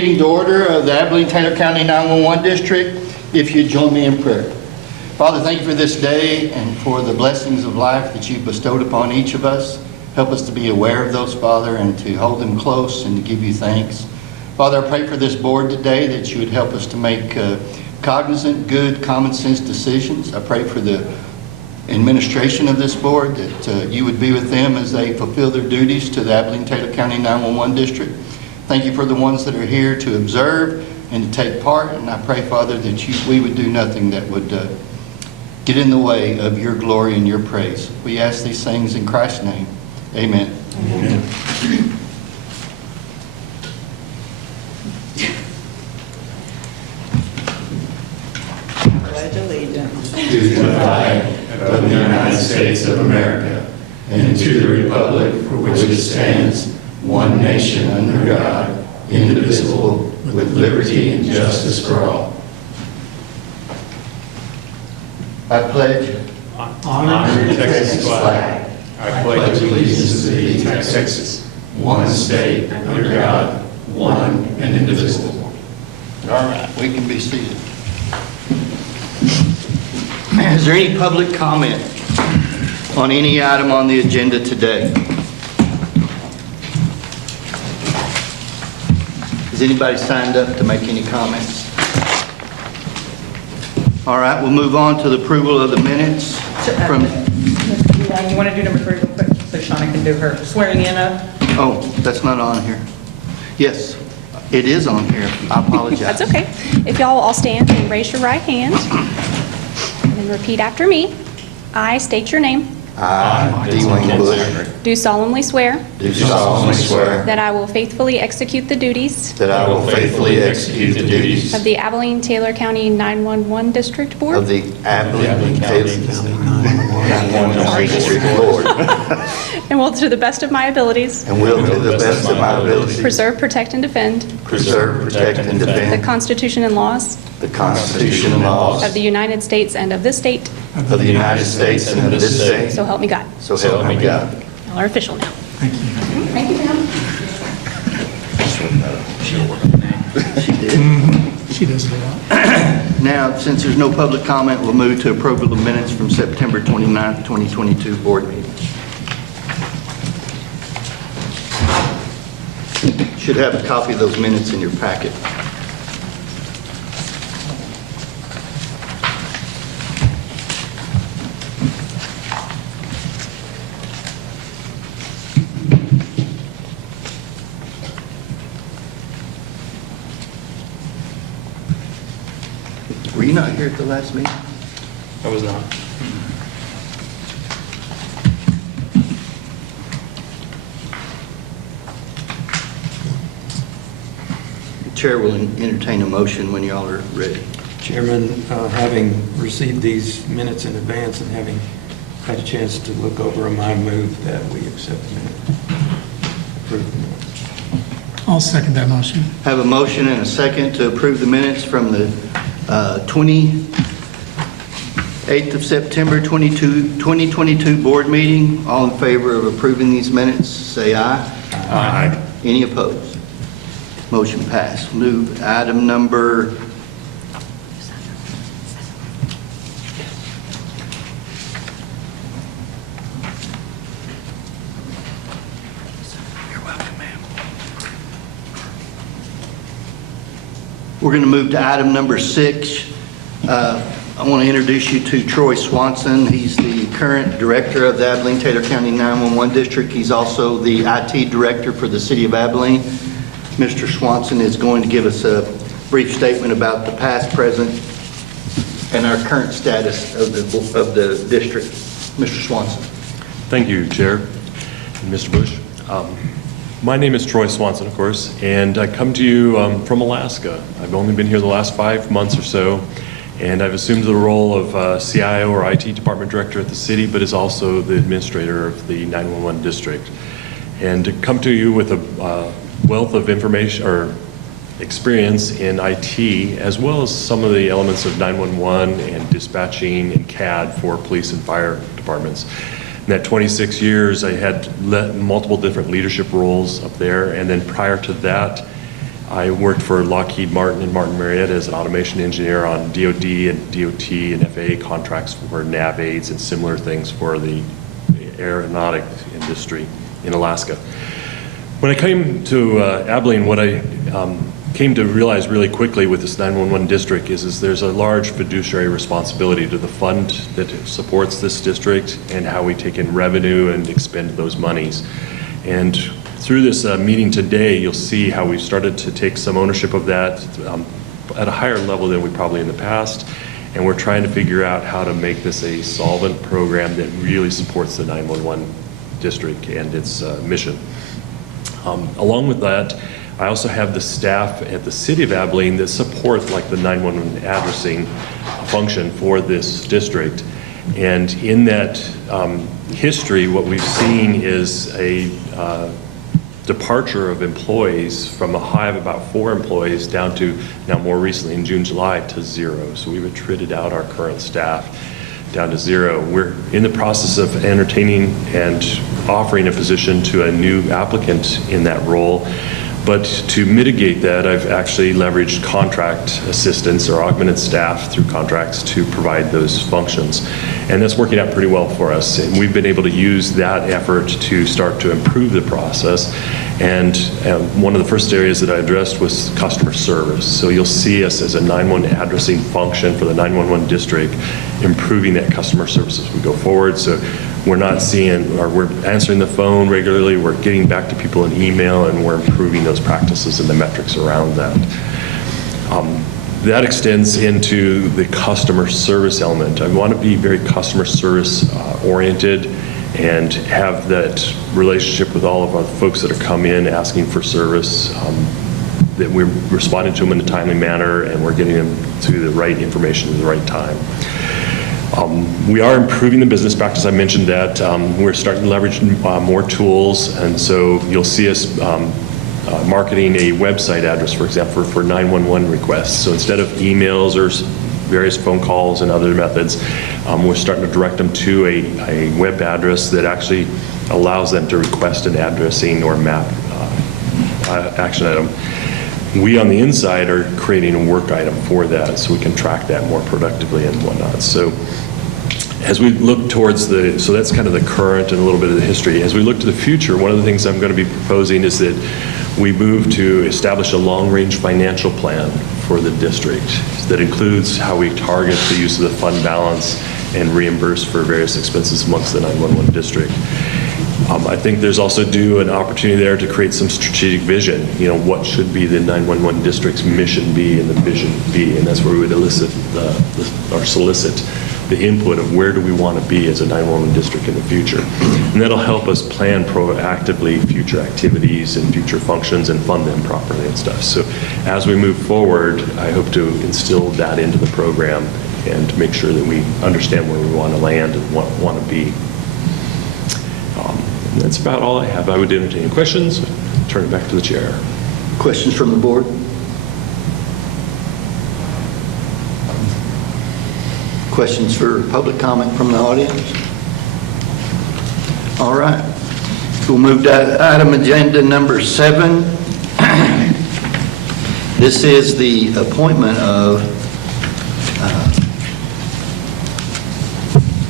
meeting to order of the Abilene-Taylor County 911 District. If you'd join me in prayer. Father, thank you for this day and for the blessings of life that you've bestowed upon each of us. Help us to be aware of those, Father, and to hold them close and to give you thanks. Father, I pray for this board today that you would help us to make cognizant, good, common sense decisions. I pray for the administration of this board that you would be with them as they fulfill their duties to the Abilene-Taylor County 911 District. Thank you for the ones that are here to observe and to take part, and I pray, Father, that we would do nothing that would get in the way of your glory and your praise. We ask these things in Christ's name. Amen. Amen. Pledge allegiance to the flag of the United States of America and to the republic for which it stands, one nation under God, indivisible, with liberty and justice for all. I pledge Honor the Texas flag. I pledge allegiance to thee, Texas, one state under God, one and indivisible. All right, we can be seated. Is there any public comment on any item on the agenda today? Has anybody signed up to make any comments? All right, we'll move on to the approval of the minutes from... You want to do number 3 real quick so Shauna can do her swearing in up? Oh, that's not on here. Yes, it is on here. I apologize. That's okay. If y'all will all stand and raise your right hand and then repeat after me. I state your name. I, D. Wayne Bush, Do solemnly swear Do solemnly swear that I will faithfully execute the duties that I will faithfully execute the duties of the Abilene-Taylor County 911 District Board of the Abilene-Taylor 911 District Board and will, to the best of my abilities, and will, to the best of my ability, preserve, protect, and defend preserve, protect, and the defend Constitution and laws the Constitution and laws of the United States and of this state, of the United States and of this state. so help me God. So help me God. Y'all are official now. Thank you. Thank you, ma'am. She did. She does it a lot. Now, since there's no public comment, we'll move to approval of minutes from September 29th, 2022 board meeting. Should have a copy of those minutes in your packet. Were you not here at the last meeting? I was not. The chair will entertain a motion when y'all are ready. Chairman, having received these minutes in advance and having had a chance to look over them, I move that we accept the minutes. Approve the minutes. I'll second that motion. Have a motion and a second to approve the minutes from the 28th of September 2022 board meeting. All in favor of approving these minutes, say aye. Aye. Any opposed? Motion passed. Move item number... You're welcome, ma'am. We're going to move to item number 6. I want to introduce you to Troy Swanson. He's the current director of the Abilene-Taylor County 911 District. He's also the IT director for the city of Abilene. Mr. Swanson is going to give us a brief statement about the past, present, and our current status of the district. Mr. Swanson. Thank you, Chair and Mr. Bush. My name is Troy Swanson, of course, and I come to you from Alaska. I've only been here the last 5 months or so, and I've assumed the role of CIO or IT department director at the city, but is also the administrator of the 911 district. And to come to you with a wealth of information or experience in IT, as well as some of the elements of 911 and dispatching and CAD for police and fire departments. In that 26 years, I had multiple different leadership roles up there, and then prior to that, I worked for Lockheed Martin and Martin Marietta as an automation engineer on DoD and DOT and FAA contracts for nav aids and similar things for the aeronautic industry in Alaska. When I came to Abilene, what I came to realize really quickly with this 911 district is there's a large fiduciary responsibility to the fund that supports this district and how we take in revenue and expend those monies. And through this meeting today, you'll see how we've started to take some ownership of that at a higher level than we probably in the past. And we're trying to figure out how to make this a solvent program that really supports the 911 district and its mission. Along with that, I also have the staff at the City of Abilene that support like the 911 addressing function for this district. And in that history, what we've seen is a departure of employees from a high of about 4 employees down to now more recently in June, July to 0. So we've attrited out our current staff down to 0. We're in the process of entertaining and offering a position to a new applicant in that role. But to mitigate that, I've actually leveraged contract assistance or augmented staff through contracts to provide those functions. And that's working out pretty well for us. And we've been able to use that effort to start to improve the process. And one of the first areas that I addressed was customer service. So you'll see us as a 911 addressing function for the 911 district, improving that customer service as we go forward. So we're not seeing, or we're answering the phone regularly, we're getting back to people in email, and we're improving those practices and the metrics around that. That extends into the customer service element. I want to be very customer service oriented and have that relationship with all of our folks that are come in asking for service, that we're responding to them in a timely manner and we're getting them to the right information at the right time. We are improving the business practice. I mentioned that. We're starting to leverage more tools, and so you'll see us marketing a website address, for example, for 911 requests. So instead of emails or various phone calls and other methods, we're starting to direct them to a web address that actually allows them to request an addressing or map action item. We on the inside are creating a work item for that so we can track that more productively and whatnot. So as we look towards so that's kind of the current and a little bit of the history. As we look to the future, one of the things I'm going to be proposing is that we move to establish a long-range financial plan for the district that includes how we target the use of the fund balance and reimburse for various expenses amongst the 911 district. I think there's also an opportunity there to create some strategic vision. You know, what should be the 911 district's mission be and the vision be, and that's where we would elicit or solicit the input of where do we want to be as a 911 district in the future. And that'll help us plan proactively future activities and future functions and fund them properly and stuff. So as we move forward, I hope to instill that into the program and make sure that we understand where we want to land and want to be. That's about all I have. I would entertain questions. Turn it back to the chair. Questions from the board? Questions for public comment from the audience? All right. We'll move to item agenda number 7. This is the appointment of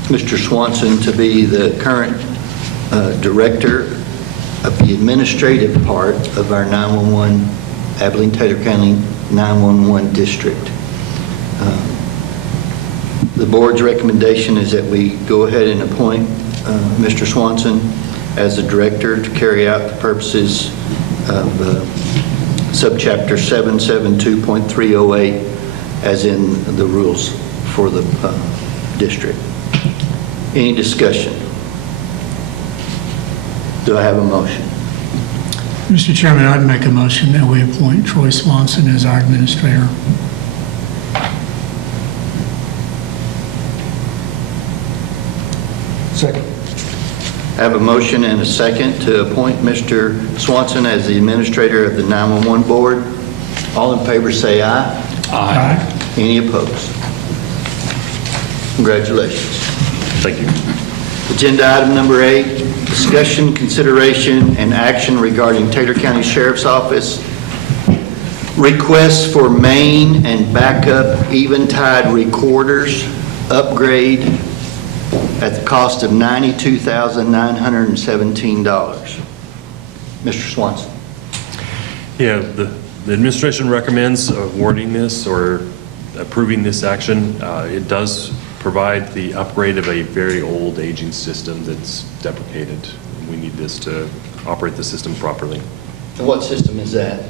Mr. Swanson to be the current director of the administrative part of our 911, Abilene-Taylor County 911 district. The board's recommendation is that we go ahead and appoint Mr. Swanson as the director to carry out the purposes of subchapter 772.308 as in the rules for the district. Any discussion? Do I have a motion? Mr. Chairman, I'd make a motion that we appoint Troy Swanson as our administrator. Second. I have a motion and a second to appoint Mr. Swanson as the administrator of the 911 board. All in favor say aye. Aye. Any opposed? Congratulations. Thank you. Agenda item number 8, discussion, consideration, and action regarding Taylor County Sheriff's Office Requests for main and backup eventide recorders upgrade at the cost of $92,917. Mr. Swanson. Yeah, the administration recommends awarding this or approving this action. It does provide the upgrade of a very old aging system that's deprecated. We need this to operate the system properly. And what system is that?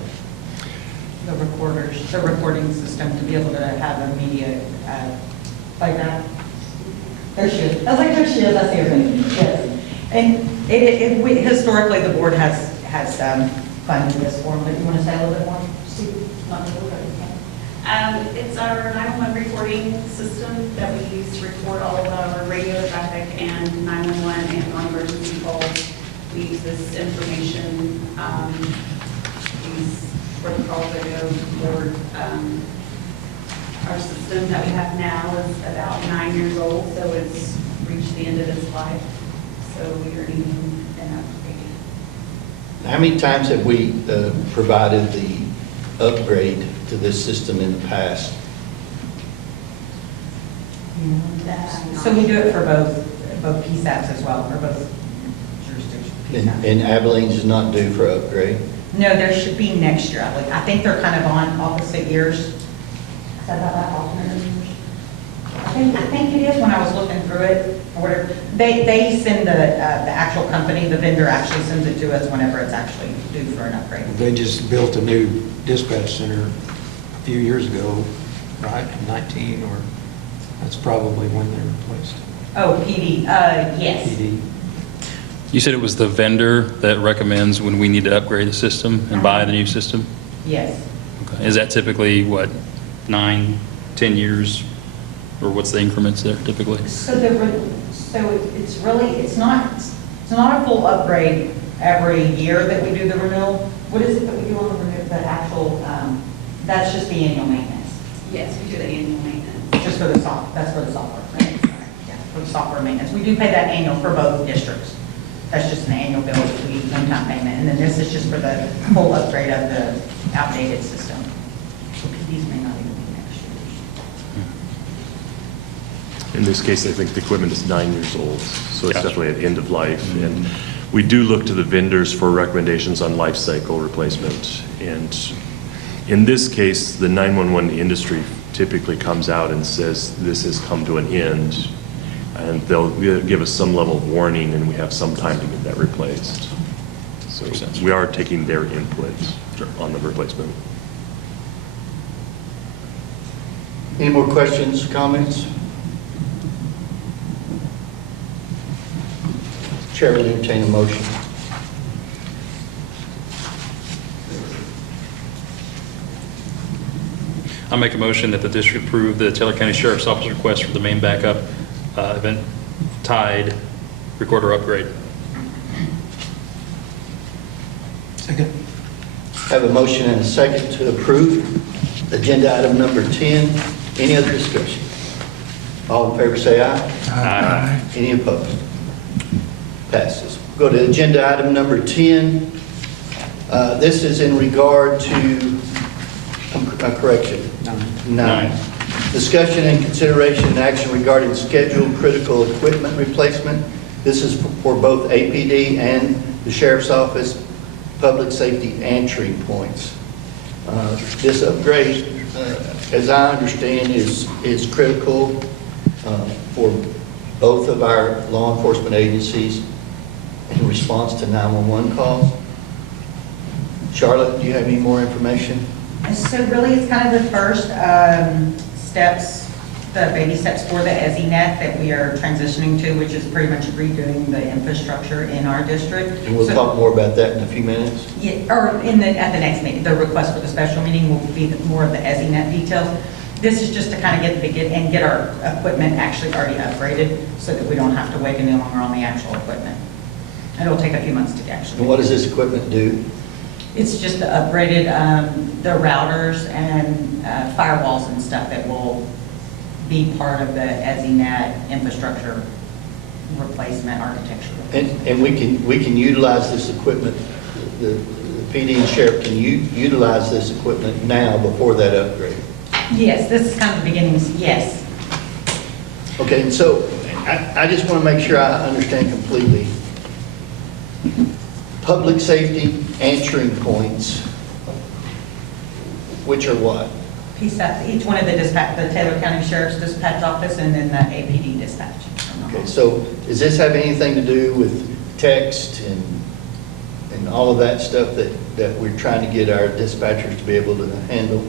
The recorders, the recording system to be able to have immediate playback. There she is. I was like, there she is, I see her face. Yes. And historically, the board has funded this for them, but you want to say a little bit more, Steve? Not a little bit, It's our 911 recording system that we use to record all of our radio traffic and 911 and non-emergency calls. We use this information, for the calls that go forward. Our system that we have now is about 9 years old, so it's reached the end of its life. So we are needing an upgrade. How many times have we provided the upgrade to this system in the past? So we do it for both PSAPs as well, or both jurisdictions. PSAPs. And Abilene's is not due for upgrade? No, there should be next year. I think they're kind of on opposite years. Is that about that, alternate years? I think it is when I was looking through it, or whatever. They send the actual company, the vendor actually sends it to us whenever it's actually due for an upgrade. They just built a new dispatch center a few years ago, right, in 19, or that's probably when they replaced Oh, PD, yes. PD. You said it was the vendor that recommends when we need to upgrade the system and buy the new system? Yes. Okay. Is that typically, what, 9, 10 years? Or what's the increments there typically? So it's really, it's not a full upgrade every year that we do the renewal. What is it that we do on the renewal, the actual, that's just the annual maintenance? Yes, we do the annual maintenance. Just for the that's for the software. Right? Yeah, for the software maintenance. We do pay that annual for both districts. That's just an annual bill, one-time payment. And then this is just for the full upgrade of the outdated system. So these may not even be next year. In this case, I think the equipment is 9 years old, so it's Gotcha. definitely at end of life. And we do look to the vendors for recommendations on life cycle replacement. And in this case, the 911 industry typically comes out and says, this has come to an end. And they'll give us some level of warning, and we have some time to get that replaced. So Makes sense. we are taking their input on the replacement. Any more questions, comments? Chair will entertain a motion. I make a motion that the district approve the Taylor County Sheriff's Office request for the main backup event tied recorder upgrade. Second. Have a motion and a second to approve agenda item number 10. Any other discussion? All in favor say aye. Aye. Any opposed? Passes. Go to agenda item number 10. This is in regard to, correction, 9. Discussion and consideration and action regarding scheduled critical equipment replacement. This is for both APD and the Sheriff's Office, public safety entry points. This upgrade, as I understand, is critical for both of our law enforcement agencies in response to 911 calls. Charlotte, do you have any more information? So really, it's kind of the first steps, the baby steps for the EZNet that we are transitioning to, which is pretty much redoing the infrastructure in our district. And we'll So- talk more about that in a few minutes. Yeah, or at the next meeting, the request for the special meeting will be more of the EZNet details. This is just to kind of get our equipment actually already upgraded so that we don't have to wait any longer on the actual equipment. And it'll take a few months to actually. And what does this equipment do? It's just the upgraded, the routers and firewalls and stuff that will be part of the EZNet infrastructure replacement architecture. And we can utilize this equipment, the PD and sheriff can utilize this equipment now before that upgrade. Yes, this is kind of the beginnings, yes. Okay, and so I just want to make sure I understand completely. Public safety answering points, which are what? Each one of the dispatch, the Taylor County Sheriff's Dispatch Office and then the APD dispatch. Okay, so does this have anything to do with text and all of that stuff that we're trying to get our dispatchers to be able to handle?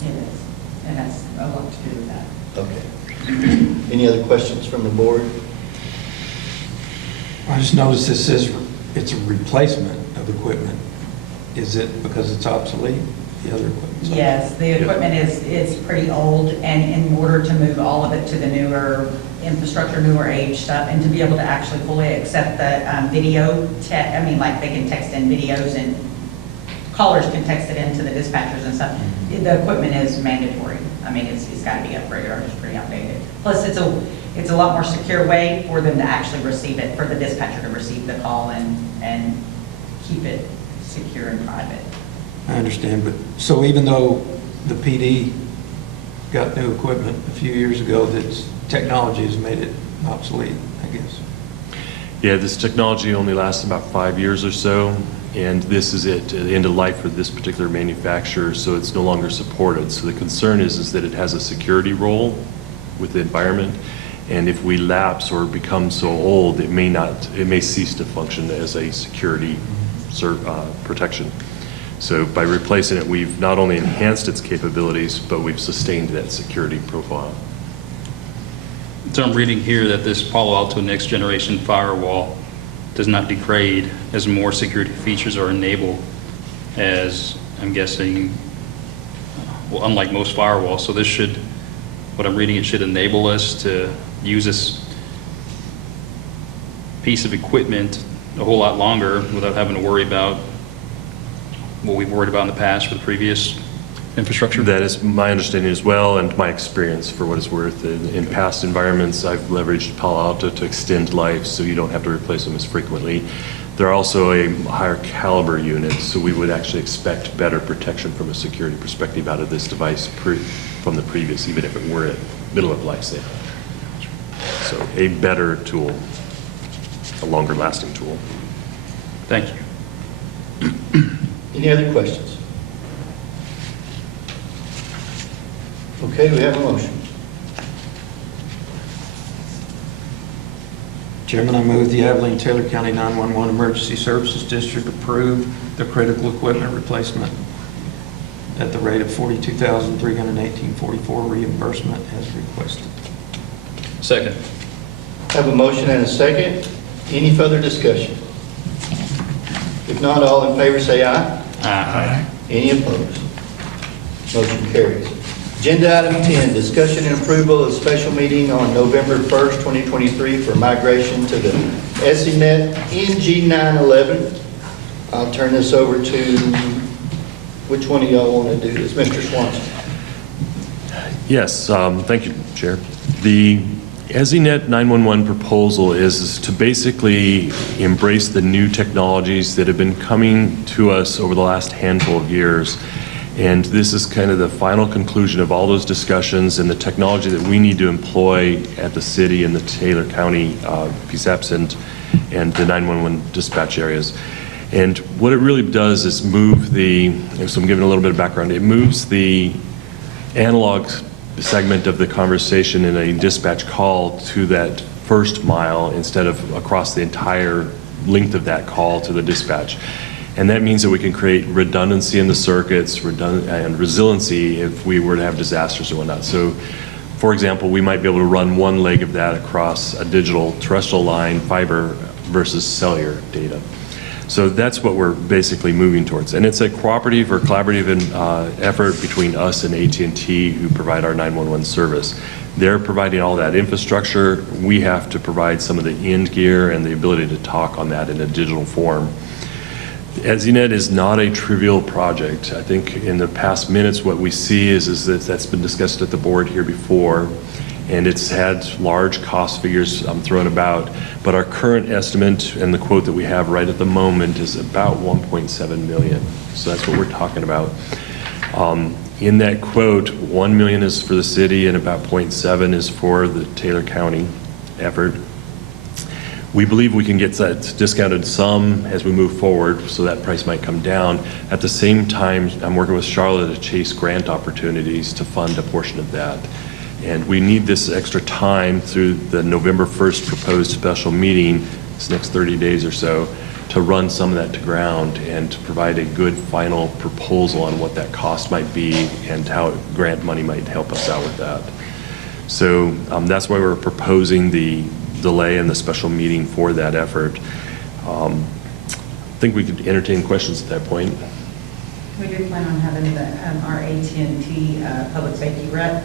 It is. It has a lot to do with that. Okay. Any other questions from the board? I just noticed this says it's a replacement of equipment. Is it because it's obsolete, the other equipment? Yes, the equipment is pretty old, and in order to move all of it to the newer infrastructure, newer age stuff, and to be able to actually fully accept the video, like they can text in videos and callers can text it into the dispatchers and stuff. The equipment is mandatory. I mean, it's got to be upgraded or it's pretty outdated. Plus, it's a lot more secure way for them to actually receive it, for the dispatcher to receive the call and keep it secure and private. I understand, but, so even though the PD got new equipment a few years ago, that technology has made it obsolete, I guess. Yeah, this technology only lasts about 5 years or so, and this is it, the end of life for this particular manufacturer, so it's no longer supported. So the concern is that it has a security role with the environment, and if we lapse or become so old, it may cease to function as a security protection. So by replacing it, we've not only enhanced its capabilities, but we've sustained that security profile. So I'm reading here that this Palo Alto next generation firewall does not degrade as more security features are enabled, as I'm guessing, well, unlike most firewalls. So this should, what I'm reading, it should enable us to use this piece of equipment a whole lot longer without having to worry about what we've worried about in the past for the previous infrastructure. That is my understanding as well, and my experience, for what it's worth. In past environments, I've leveraged Palo Alto to extend life, so you don't have to replace them as frequently. They're also a higher caliber unit, so we would actually expect better protection from a security perspective out of this device from the previous, even if it were at middle of life, say. So a better tool, a longer lasting tool. Thank you. Any other questions? Okay, we have a motion. Chairman, I move the Abilene Taylor County 911 Emergency Services District approve the critical equipment replacement at the rate of $42,318.44 reimbursement as requested. Second. Have a motion and a second. Any further discussion? If not, all in favor say aye. Aye. Any opposed? Motion carries. Agenda item 10, discussion and approval of special meeting on November 1st, 2023 for migration to the SENet NG911. I'll turn this over to, which one of y'all want to do this? Mr. Swanson. Yes, thank you, Chair. The SENet 911 proposal is to basically embrace the new technologies that have been coming to us over the last handful of years. And this is kind of the final conclusion of all those discussions and the technology that we need to employ at the city and the Taylor County PSAPs and the 911 dispatch areas. And what it really does is move so I'm giving a little bit of background, it moves the analog segment of the conversation in a dispatch call to that first mile instead of across the entire length of that call to the dispatch. And that means that we can create redundancy in the circuits and resiliency if we were to have disasters or whatnot. So, for example, we might be able to run one leg of that across a digital terrestrial line, fiber versus cellular data. So that's what we're basically moving towards. And it's a cooperative or collaborative effort between us and AT&T, who provide our 911 service. They're providing all that infrastructure. We have to provide some of the end gear and the ability to talk on that in a digital form. SENet is not a trivial project. I think in the past minutes what we see is that that's been discussed at the board here before, and it's had large cost figures thrown about, but our current estimate and the quote that we have right at the moment is about 1.7 million. So that's what we're talking about. In that quote, 1 million is for the city and about 0.7 is for the Taylor County effort. We believe we can get that discounted some as we move forward, so that price might come down. At the same time, I'm working with Charlotte to chase grant opportunities to fund a portion of that. And we need this extra time through the November 1st proposed special meeting, this next 30 days or so, to run some of that to ground and to provide a good final proposal on what that cost might be and how grant money might help us out with that. So that's why we're proposing the delay in the special meeting for that effort. I think we could entertain questions at that point. We do plan on having our AT&T public safety rep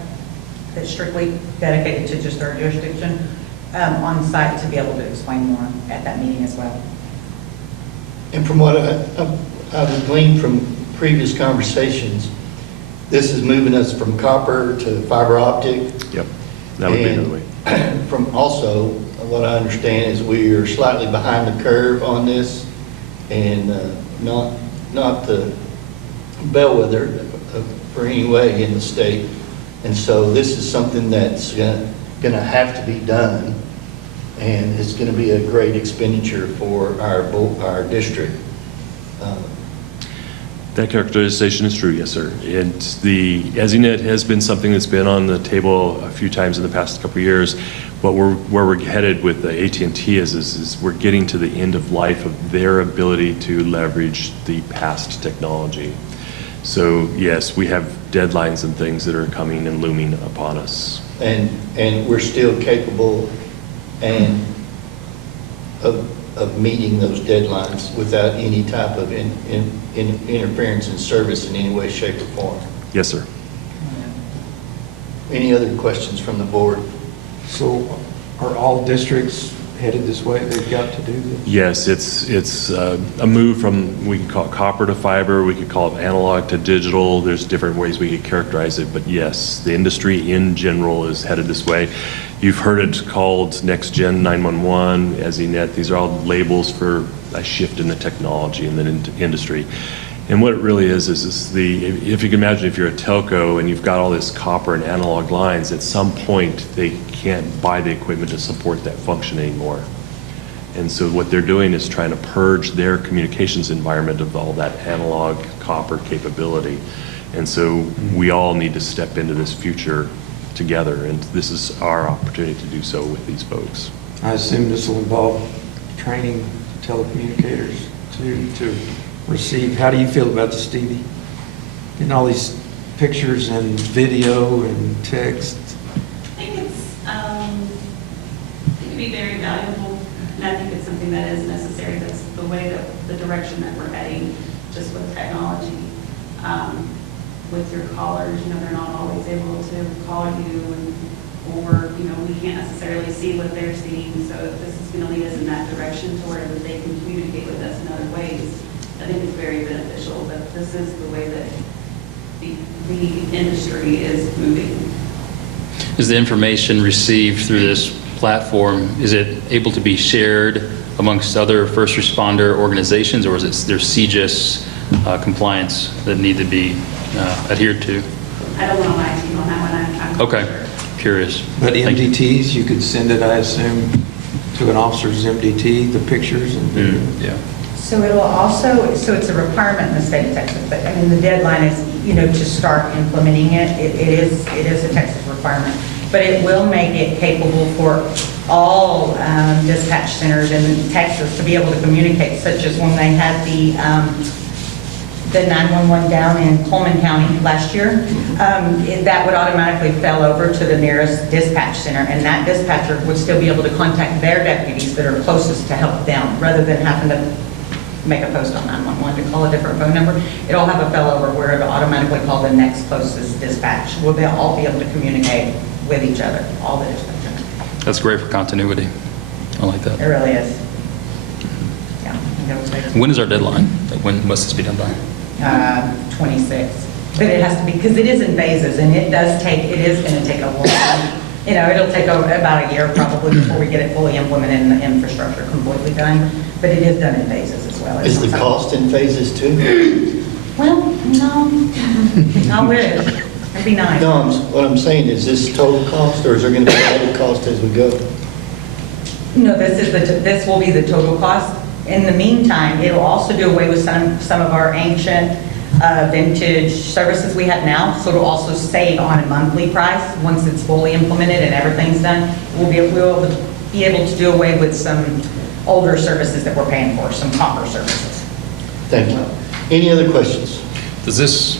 that's strictly dedicated to just our jurisdiction on site to be able to explain more at that meeting as well. And from what I've gleaned from previous conversations, this is moving us from copper to fiber optic. Yep, that would be another way. From also, what I understand is we are slightly behind the curve on this, and not the bellwether for any way in the state. And so this is something that's going to have to be done, and it's going to be a great expenditure for our district. That characterization is true, yes, sir. And the EZNet has been something that's been on the table a few times in the past couple of years, but where we're headed with the AT&T is we're getting to the end of life of their ability to leverage the past technology. So yes, we have deadlines and things that are coming and looming upon us. And we're still capable of meeting those deadlines without any type of interference in service in any way, shape, or form. Yes, sir. Any other questions from the board? So are all districts headed this way? They've got to do this? Yes, it's a move from, we could call it copper to fiber, we could call it analog to digital. There's different ways we could characterize it, but yes, the industry in general is headed this way. You've heard it called Next Gen 911, EZNet. These are all labels for a shift in the technology in the industry. And what it really is if you can imagine if you're a telco and you've got all this copper and analog lines, at some point they can't buy the equipment to support that function anymore. And so what they're doing is trying to purge their communications environment of all that analog copper capability. And so we all need to step into this future together, and this is our opportunity to do so with these folks. I assume this will involve training telecommunicators to receive. How do you feel about this, Stevie? Getting all these pictures and video and text. I think it can be very valuable, and I think it's something that is necessary. That's the way that the direction that we're heading, just with technology. With your callers, they're not always able to call you, or we can't necessarily see what they're seeing. So if this is going to lead us in that direction to where they can communicate with us in other ways, I think it's very beneficial. But this is the way that the industry is moving. Is the information received through this platform, is it able to be shared amongst other first responder organizations, or is it their CGIS compliance that need to be adhered to? I don't want to lie to you on that one. I'm Okay, sure. curious. But Thank you. MDTs, you could send it, I assume, to an officer's MDT, the pictures and video. Yeah. So it'll also, so it's a requirement in the state of Texas, but I mean, the deadline is, to start implementing it. It is a Texas requirement, but it will make it capable for all dispatch centers in Texas to be able to communicate, such as when they had the 911 down in Coleman County last year. That would automatically fell over to the nearest dispatch center, and that dispatcher would still be able to contact their deputies that are closest to help them, rather than having to make a post on 911 to call a different phone number. It'll have a failover where it'll automatically call the next closest dispatch. Well, they'll all be able to communicate with each other, all the dispatch centers. That's great for continuity. I like It that. really is. Yeah. I think that was great. When is our deadline? Like, when must this be done by? 26. But it has to be, because it is in phases, and it is going to take a long time You know, it'll take about a year probably before we get it fully implemented and the infrastructure completely done, but it is done in phases as well. Is the cost in phases too? Well, no, I wish. It'd be nice. No, what I'm saying is this total cost, or is there going to be added cost as we go? No, this will be the total cost. In the meantime, it'll also do away with some of our ancient vintage services we have now, so it'll also save on a monthly price once it's fully implemented and everything's done. We'll be able to do away with some older services that we're paying for, some copper services. Thank you. Any other questions? Does this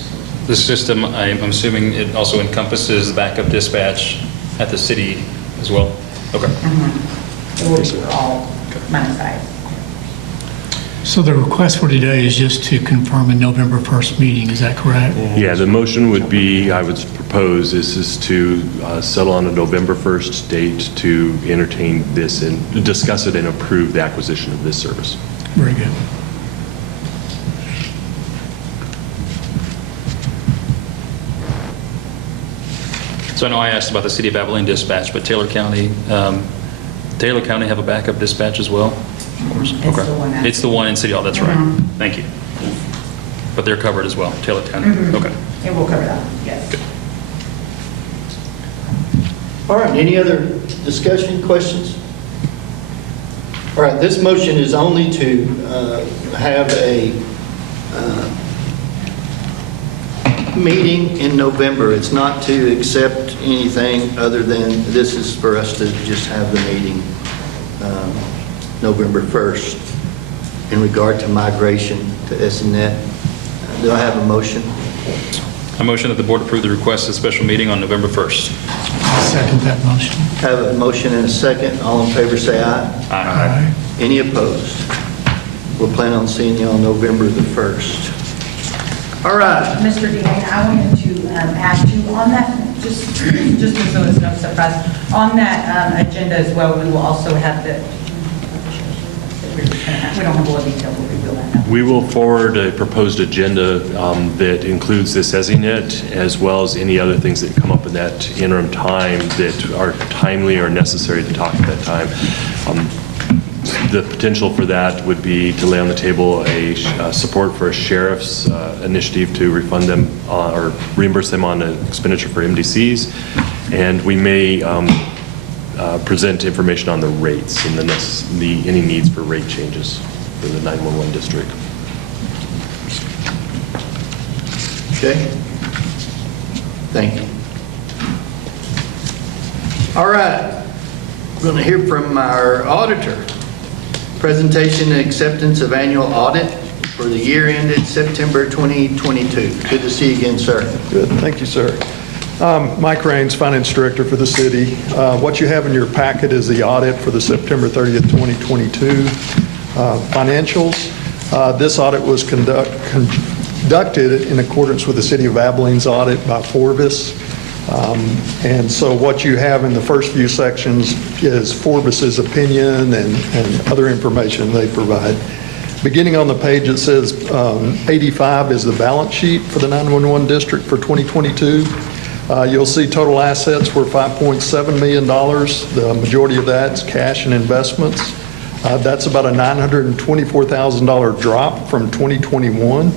system, I'm assuming it also encompasses backup dispatch at the city as well? Okay. It will be all monetized. So the request for today is just to confirm a November 1st meeting, is that correct? Yeah, the motion would be, I would propose, is to settle on a November 1st date to entertain this and discuss it and approve the acquisition of this service. Very good. So I know I asked about the City of Abilene dispatch, but Taylor County have a backup dispatch as well? It's the one out. It's the one in City Hall, that's right. Thank you. But they're covered as well, Taylor County? Okay. It will cover that, yes. Good. All right, any other discussion, questions? All right, this motion is only to have a meeting in November. It's not to accept anything other than, this is for us to just have the meeting November 1st in regard to migration to SNet. Do I have a motion? I motion that the board approve the request of special meeting on November 1st. I second that motion. Have a motion and a second. All in favor say aye. Aye. Any opposed? We'll plan on seeing you on November the 1st. All right. Mr. Dean, I wanted to add to on that, just so it's no surprise, on that agenda as well, we will also have the, we don't have all the details, we'll reveal that now. We will forward a proposed agenda that includes this EZNet, as well as any other things that come up in that interim time that are timely or necessary to talk at that time. The potential for that would be to lay on the table a support for a sheriff's initiative to refund them or reimburse them on an expenditure for MDCs, and we may present information on the rates and any needs for rate changes for the 911 district. Okay. Thank you. All right. We're going to hear from our auditor. Presentation and acceptance of annual audit for the year ended September 2022. Good to see you again, sir. Good, thank you, sir. Mike Raines, Finance Director for the city. What you have in your packet is the audit for the September 30th, 2022 financials. This audit was conducted in accordance with the City of Abilene's audit by Forbes. And so what you have in the first few sections is Forbes's opinion and other information they provide. Beginning on the page, it says 85 is the balance sheet for the 911 district for 2022. You'll see total assets were $5.7 million. The majority of that's cash and investments. That's about a $924,000 drop from 2021.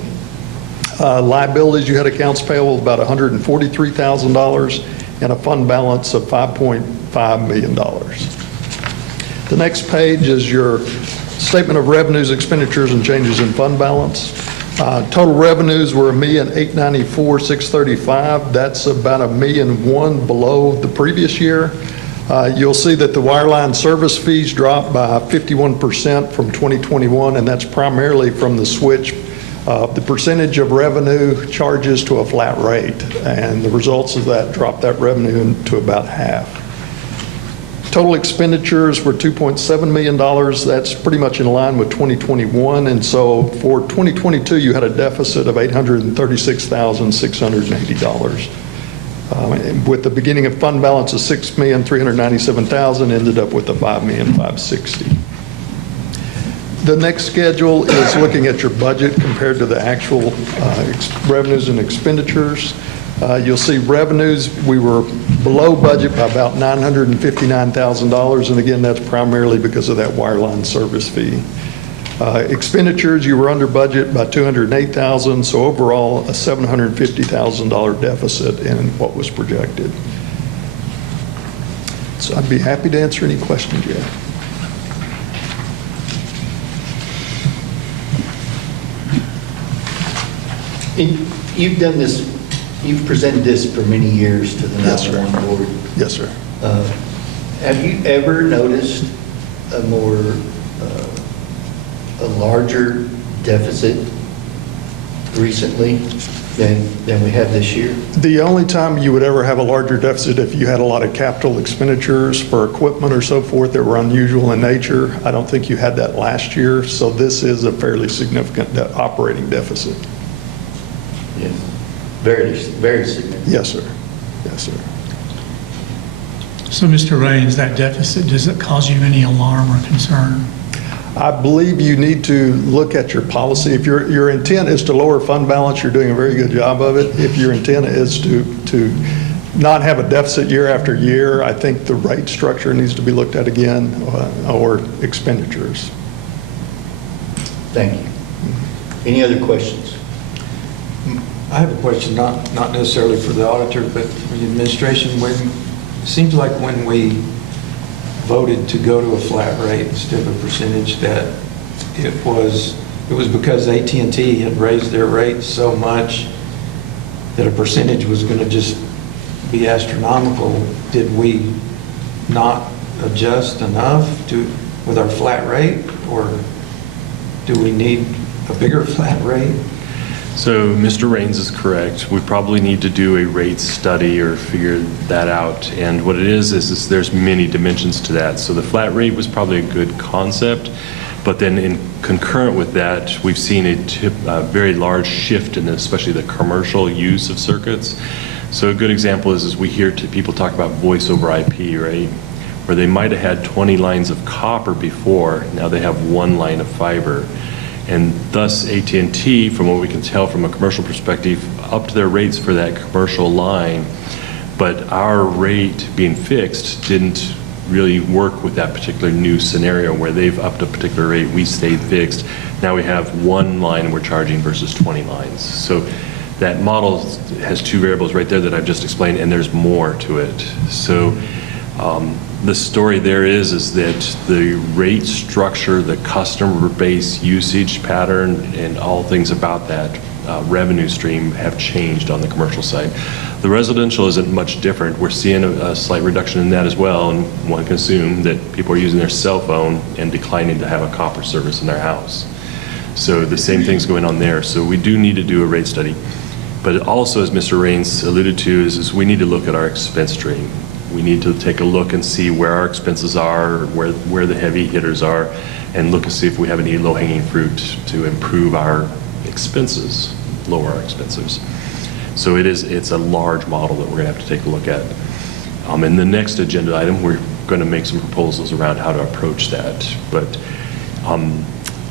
Liabilities, you had accounts payable of about $143,000 and a fund balance of $5.5 million. The next page is your statement of revenues, expenditures, and changes in fund balance. Total revenues were $1,094,635. That's about $1.1 million below the previous year. You'll see that the wireline service fees dropped by 51% from 2021, and that's primarily from the switch the percentage of revenue charges to a flat rate, and the results of that dropped that revenue to about half. Total expenditures were $2.7 million. That's pretty much in line with 2021, and so for 2022 you had a deficit of $836,680. With the beginning of fund balance of $6,397,000, ended up with a $5,560,000. The next schedule is looking at your budget compared to the actual revenues and expenditures. You'll see revenues, we were below budget by about $959,000, and again, that's primarily because of that wireline service fee. Expenditures, you were under budget by $208,000, so overall, a $750,000 deficit in what was projected. So I'd be happy to answer any questions you have. And you've done this, you've presented this for many years to the Yes, sir. 911 board. Yes, sir. Have you ever noticed a larger deficit recently than we have this year? The only time you would ever have a larger deficit if you had a lot of capital expenditures for equipment or so forth that were unusual in nature. I don't think you had that last year, so this is a fairly significant operating deficit. Yes. Very, very significant. Yes, sir. Yes, sir. So, Mr. Raines, that deficit, does it cause you any alarm or concern? I believe you need to look at your policy. If your intent is to lower fund balance, you're doing a very good job of it. If your intent is to not have a deficit year after year, I think the rate structure needs to be looked at again, or expenditures. Thank you. Any other questions? I have a question, not necessarily for the auditor, but for the administration. It seems like when we voted to go to a flat rate instead of a percentage, that it was because AT&T had raised their rates so much that a percentage was going to just be astronomical. Did we not adjust enough with our flat rate, or do we need a bigger flat rate? So Mr. Raines is correct. We probably need to do a rate study or figure that out. And what it is there's many dimensions to that. So the flat rate was probably a good concept, but then in concurrent with that, we've seen a very large shift in especially the commercial use of circuits. So a good example is we hear people talk about voice over IP, right? Where they might have had 20 lines of copper before, now they have one line of fiber. And thus AT&T, from what we can tell from a commercial perspective, upped their rates for that commercial line, but our rate being fixed didn't really work with that particular new scenario where they've upped a particular rate, we stayed fixed. Now we have one line we're charging versus 20 lines. So that model has two variables right there that I've just explained, and there's more to it. So the story there is that the rate structure, the customer base usage pattern, and all things about that revenue stream have changed on the commercial side. The residential isn't much different. We're seeing a slight reduction in that as well, and one can assume that people are using their cell phone and declining to have a copper service in their house. So the same thing's going on there. So we do need to do a rate study. But also, as Mr. Raines alluded to, is we need to look at our expense stream. We need to take a look and see where our expenses are, where the heavy hitters are, and look and see if we have any low-hanging fruit to improve our expenses, lower our expenses. So it's a large model that we're going to have to take a look at. In the next agenda item, we're going to make some proposals around how to approach that. But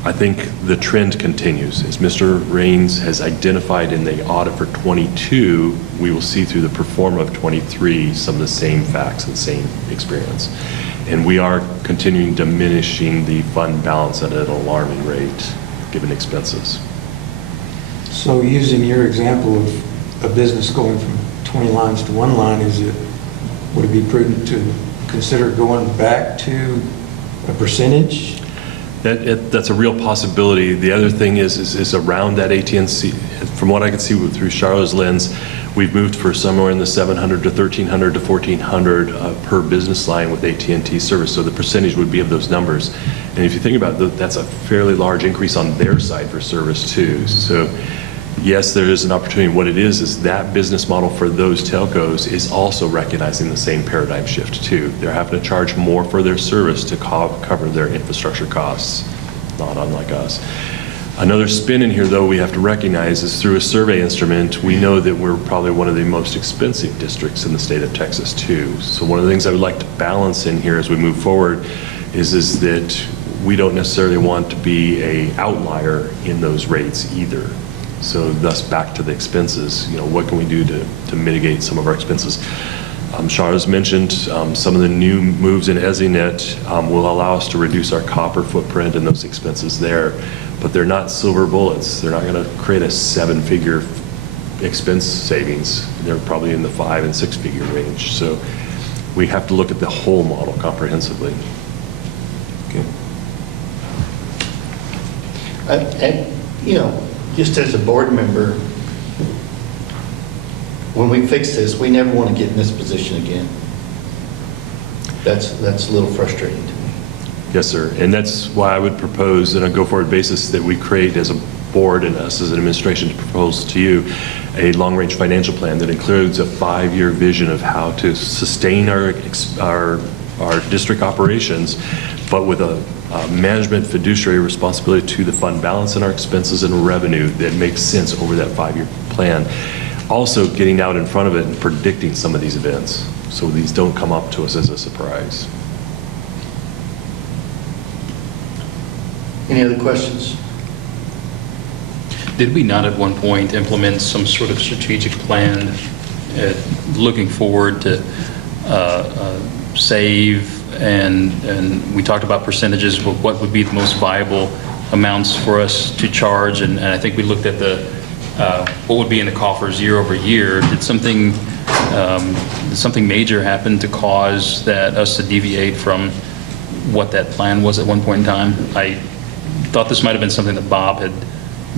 I think the trend continues. As Mr. Raines has identified in the audit for 22, we will see through the pro forma of 23 some of the same facts and same experience. And we are continuing diminishing the fund balance at an alarming rate, given expenses. So using your example of a business going from 20 lines to one line, would it be prudent to consider going back to a percentage? That's a real possibility. The other thing is around that AT&C. From what I can see through Charlotte's lens, we've moved for somewhere in the 700 to 1,300 to 1,400 per business line with AT&T service. So the percentage would be of those numbers. And if you think about it, that's a fairly large increase on their side for service too. So yes, there is an opportunity. What it is that business model for those telcos is also recognizing the same paradigm shift too. They're having to charge more for their service to cover their infrastructure costs, not unlike us. Another spin in here, though, we have to recognize is through a survey instrument, we know that we're probably one of the most expensive districts in the state of Texas too. So one of the things I would like to balance in here as we move forward is that we don't necessarily want to be an outlier in those rates either. So thus back to the expenses, what can we do to mitigate some of our expenses? Charles mentioned some of the new moves in EZNet will allow us to reduce our copper footprint and those expenses there, but they're not silver bullets. They're not going to create a 7-figure expense savings. They're probably in the 5- and 6-figure range. So we have to look at the whole model comprehensively. Okay. And, just as a board member, when we fix this, we never want to get in this position again. That's a little frustrating to me. Yes, sir. And that's why I would propose on a go-forward basis that we create as a board and us as an administration to propose to you a long-range financial plan that includes a 5-year vision of how to sustain our district operations, but with a management fiduciary responsibility to the fund balance and our expenses and revenue that makes sense over that 5-year plan. Also getting out in front of it and predicting some of these events so these don't come up to us as a surprise. Any other questions? Did we not at one point implement some sort of strategic plan looking forward to save, and we talked about percentages of what would be the most viable amounts for us to charge, and I think we looked at the what would be in the coffers year over year. Did something major happen to cause us to deviate from what that plan was at one point in time? I thought this might have been something that Bob had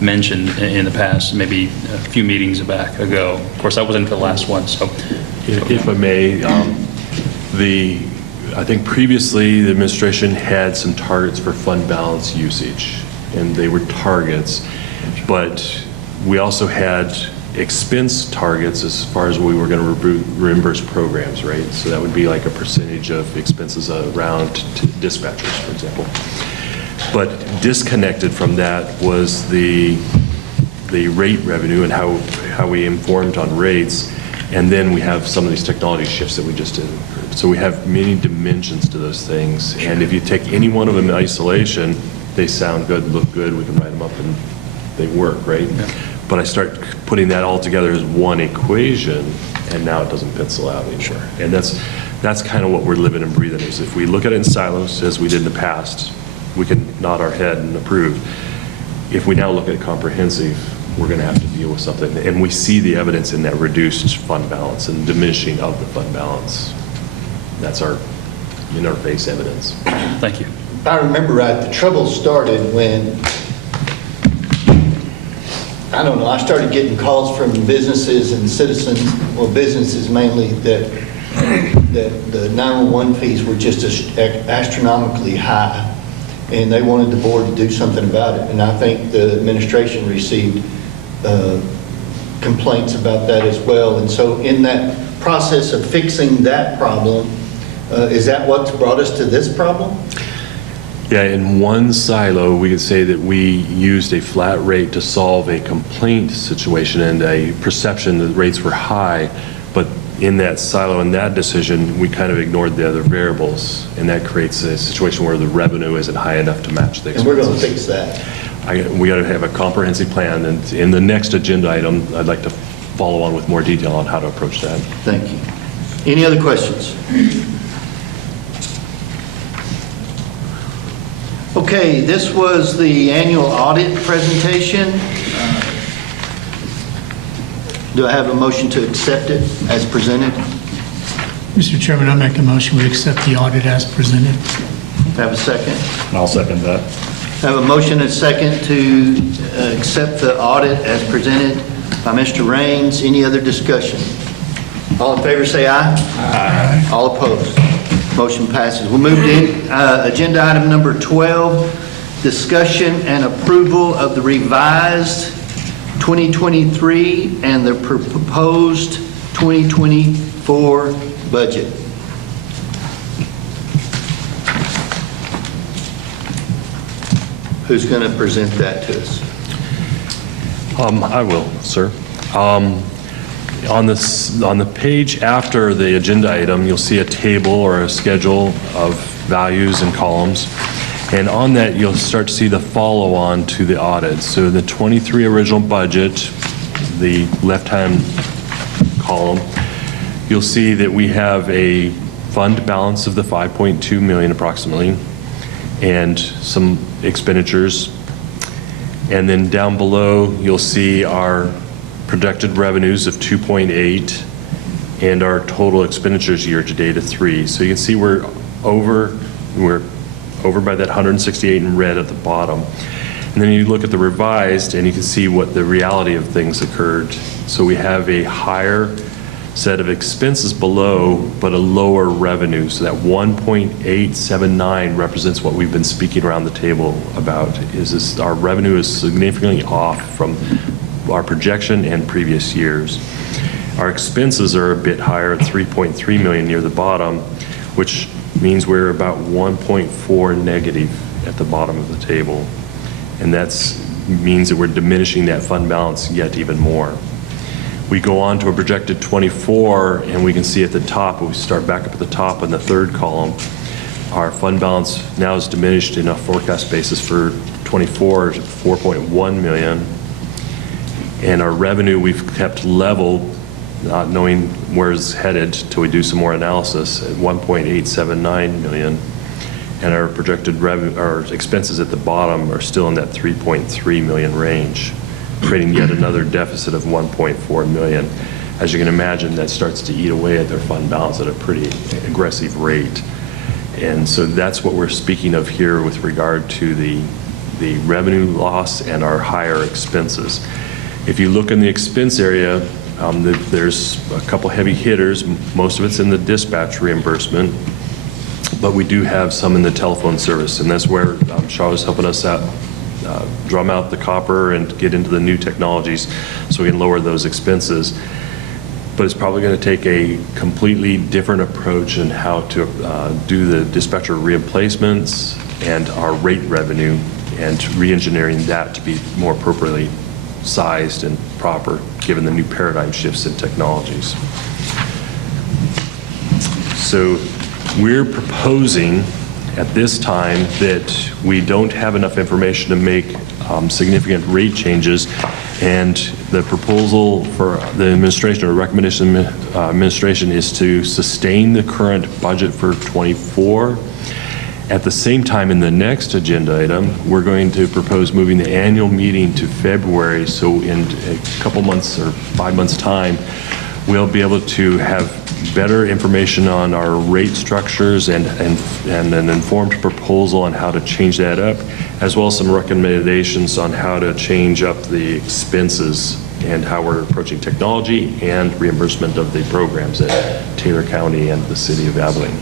mentioned in the past, maybe a few meetings back ago. Of course, I wasn't at the last one, so. If I may, I think previously the administration had some targets for fund balance usage, and they were targets, but we also had expense targets as far as we were going to reimburse programs, right? So that would be like a percentage of expenses around dispatchers, for example. But disconnected from that was the rate revenue and how we informed on rates. And then we have some of these technology shifts that we just did. So we have many dimensions to those things. And if you take any one of them in isolation, they sound good, look good, we can write them up and they work, right? Yeah. But I start putting that all together as one equation, and now it doesn't pencil out anymore. Sure. And that's kind of what we're living and breathing is. If we look at it in silos, as we did in the past, we can nod our head and approve. If we now look at it comprehensive, we're going to have to deal with something. And we see the evidence in that reduced fund balance and diminishing of the fund balance. That's our in-our-face evidence. Thank you. If I remember right, the trouble started when, I don't know, I started getting calls from businesses and citizens, well, businesses mainly, that the 911 fees were just astronomically high, and they wanted the board to do something about it. And I think the administration received complaints about that as well. And so in that process of fixing that problem, is that what's brought us to this problem? Yeah, in one silo, we could say that we used a flat rate to solve a complaint situation and a perception that rates were high, but in that silo, in that decision, we kind of ignored the other variables, and that creates a situation where the revenue isn't high enough to match the expenses. And we're going to fix that. We got to have a comprehensive plan, and in the next agenda item, I'd like to follow on with more detail on how to approach that. Thank you. Any other questions? Okay, this was the annual audit presentation. Do I have a motion to accept it as presented? Mr. Chairman, I make a motion we accept the audit as presented. Have a second? I'll second that. I have a motion and a second to accept the audit as presented by Mr. Raines. Any other discussion? All in favor say aye. Aye. All opposed? Motion passes. We'll move to agenda item number 12, discussion and approval of the revised 2023 and the proposed 2024 budget. Who's going to present that to us? I will, sir. On the page after the agenda item, you'll see a table or a schedule of values and columns. And on that, you'll start to see the follow-on to the audit. So the 23 original budget, the left-hand column, you'll see that we have a fund balance of the 5.2 million approximately, and some expenditures. And then down below, you'll see our projected revenues of 2.8 and our total expenditures year-to-date of 3. So you can see we're over by that 168 in red at the bottom. And then you look at the revised and you can see what the reality of things occurred. So we have a higher set of expenses below, but a lower revenue. So that 1.879 represents what we've been speaking around the table about, is this, our revenue is significantly off from our projection and previous years. Our expenses are a bit higher at 3.3 million near the bottom, which means we're about 1.4 negative at the bottom of the table. And that means that we're diminishing that fund balance yet even more. We go on to a projected 24, and we can see at the top, we start back up at the top in the third column, our fund balance now is diminished in a forecast basis for 24 to 4.1 million. And our revenue we've kept level, not knowing where it's headed till we do some more analysis, at 1.879 million. And our projected revenue, our expenses at the bottom are still in that 3.3 million range, creating yet another deficit of 1.4 million. As you can imagine, that starts to eat away at their fund balance at a pretty aggressive rate. And so that's what we're speaking of here with regard to the revenue loss and our higher expenses. If you look in the expense area, there's a couple heavy hitters. Most of it's in the dispatch reimbursement, but we do have some in the telephone service, and that's where Shaw is helping us out, drum out the copper and get into the new technologies so we can lower those expenses. But it's probably going to take a completely different approach in how to do the dispatcher replacements and our rate revenue, and re-engineering that to be more appropriately sized and proper given the new paradigm shifts in technologies. So we're proposing at this time that we don't have enough information to make significant rate changes, and the proposal for the administration, or recommendation administration, is to sustain the current budget for 24. At the same time, in the next agenda item, we're going to propose moving the annual meeting to February, so in a couple months or 5 months' time, we'll be able to have better information on our rate structures and an informed proposal on how to change that up, as well as some recommendations on how to change up the expenses and how we're approaching technology and reimbursement of the programs at Taylor County and the City of Abilene.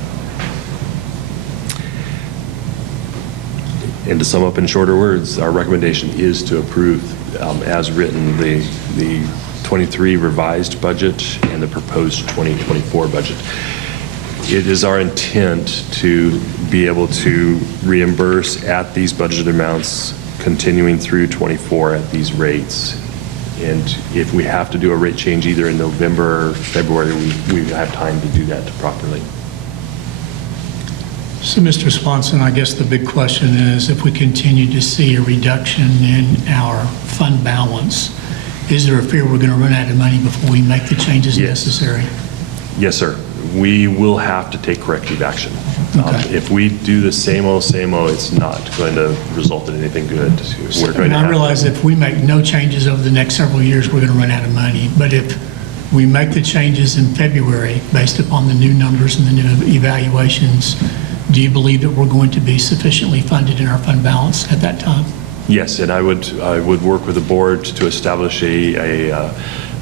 And to sum up in shorter words, our recommendation is to approve, as written, the 23 revised budget and the proposed 2024 budget. It is our intent to be able to reimburse at these budget amounts continuing through 24 at these rates. And if we have to do a rate change either in November or February, we have time to do that properly. So, Mr. Swanson, I guess the big question is, if we continue to see a reduction in our fund balance, is there a fear we're going to run out of money before we make the changes necessary? Yes, sir. We will have to take corrective action. Okay. If we do the same old, it's not going to result in anything good. We're going to I realize if we make no changes over the next several years, we're going to run out of money. But if we make the changes in February based upon the new numbers and the new evaluations, do you believe that we're going to be sufficiently funded in our fund balance at that time? Yes, and I would work with the board to establish a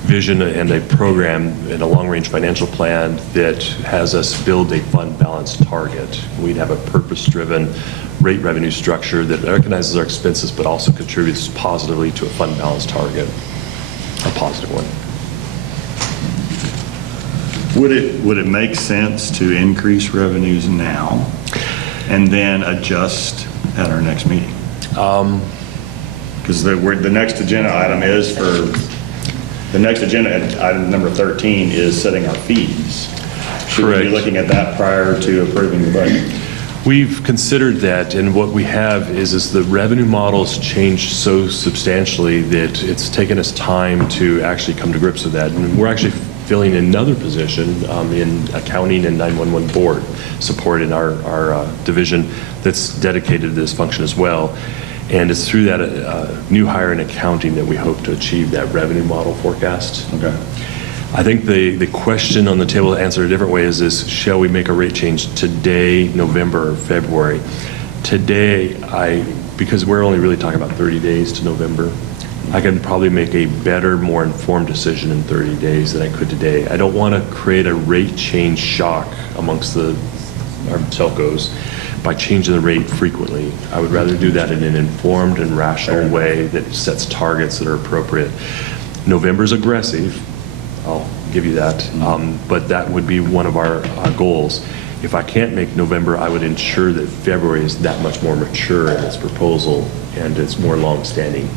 vision and a program and a long-range financial plan that has us build a fund balance target. We'd have a purpose-driven rate revenue structure that recognizes our expenses but also contributes positively to a fund balance target, a positive one. Would it make sense to increase revenues now and then adjust at our next meeting? Because the next agenda item is item number 13 is setting our fees. Should we be looking at that prior to approving the budget? We've considered that, and what we have is the revenue model's changed so substantially that it's taken us time to actually come to grips with that. And we're actually filling another position in accounting and 911 board support in our division that's dedicated to this function as well. And it's through that new hire in accounting that we hope to achieve that revenue model forecast. Okay. I think the question on the table to answer a different way is shall we make a rate change today, November, or February? Today, because we're only really talking about 30 days to November, I can probably make a better, more informed decision in 30 days than I could today. I don't want to create a rate change shock amongst our telcos by changing the rate frequently. I would rather do that in an informed and rational way that sets targets that are appropriate. November's aggressive. I'll give you that. But that would be one of our goals. If I can't make November, I would ensure that February is that much more mature in its proposal and it's more long-standing.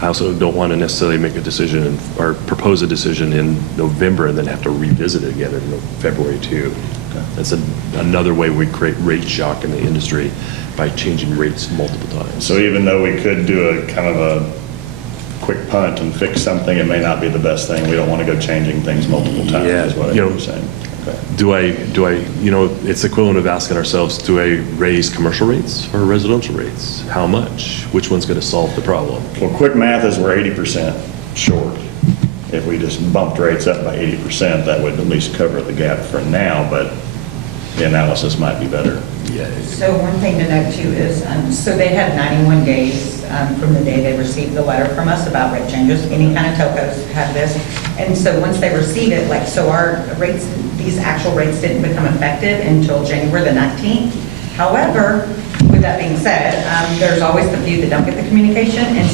I also don't want to necessarily make a decision or propose a decision in November and then have to revisit it again in February too. That's another way we create rate shock in the industry by changing rates multiple times. So even though we could do a kind of a quick punt and fix something, it may not be the best thing. We don't want to go changing things multiple times, Yeah, is what you're saying. Okay. Do I, it's equivalent of asking ourselves, do I raise commercial rates or residential rates? How much? Which one's going to solve the problem? Well, quick math is we're 80% short. If we just bumped rates up by 80%, that would at least cover the gap for now, but the analysis might be better. Yeah. So one thing to note too is, so they had 91 days from the day they received the letter from us about rate changes. Any kind of telcos have this. And so once they receive it, so our rates, these actual rates didn't become effective until January the 19th. However, with that being said, there's always the few that don't get the communication. And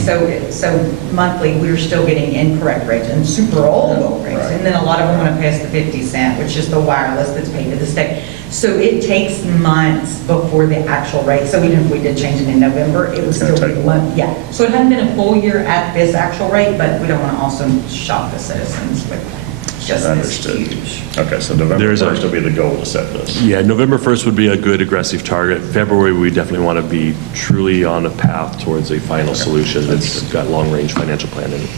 so monthly, we're still getting incorrect rates and super old rates. Right. And then a lot of them want to pay us the 50 cent, which is the wireless that's paid to the state. So it takes months before the actual rate. So even if we did change it in November, it would It's gonna still take be a while. one. Yeah. So it hasn't been a full year at this actual rate, but we don't want to also shock the citizens with just this Understood. huge. Okay, so November There's 1st will be the goal to set this. Yeah, November 1st would be a good aggressive target. February, we definitely want to be truly on a path towards a final solution that's got long-range financial plan in it.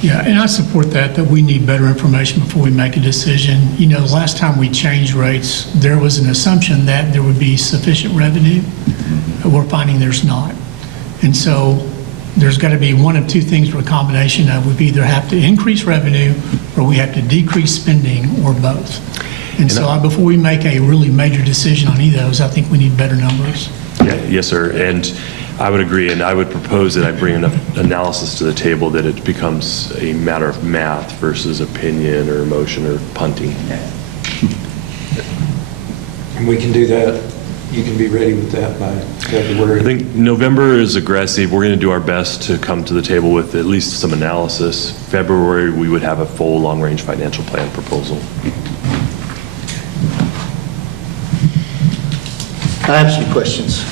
Yeah, and I support that we need better information before we make a decision. The last time we changed rates, there was an assumption that there would be sufficient revenue. We're finding there's not. And so there's got to be one of two things or a combination of we either have to increase revenue or we have to decrease spending or both. And so before we make a really major decision on either of those, I think we need better numbers. Yeah, yes, sir. And I would agree, and I would propose that I bring enough analysis to the table that it becomes a matter of math versus opinion or emotion or punting. And we can do that. You can be ready with that by February. I think November is aggressive. We're going to do our best to come to the table with at least some analysis. February, we would have a full long-range financial plan proposal. I have some questions.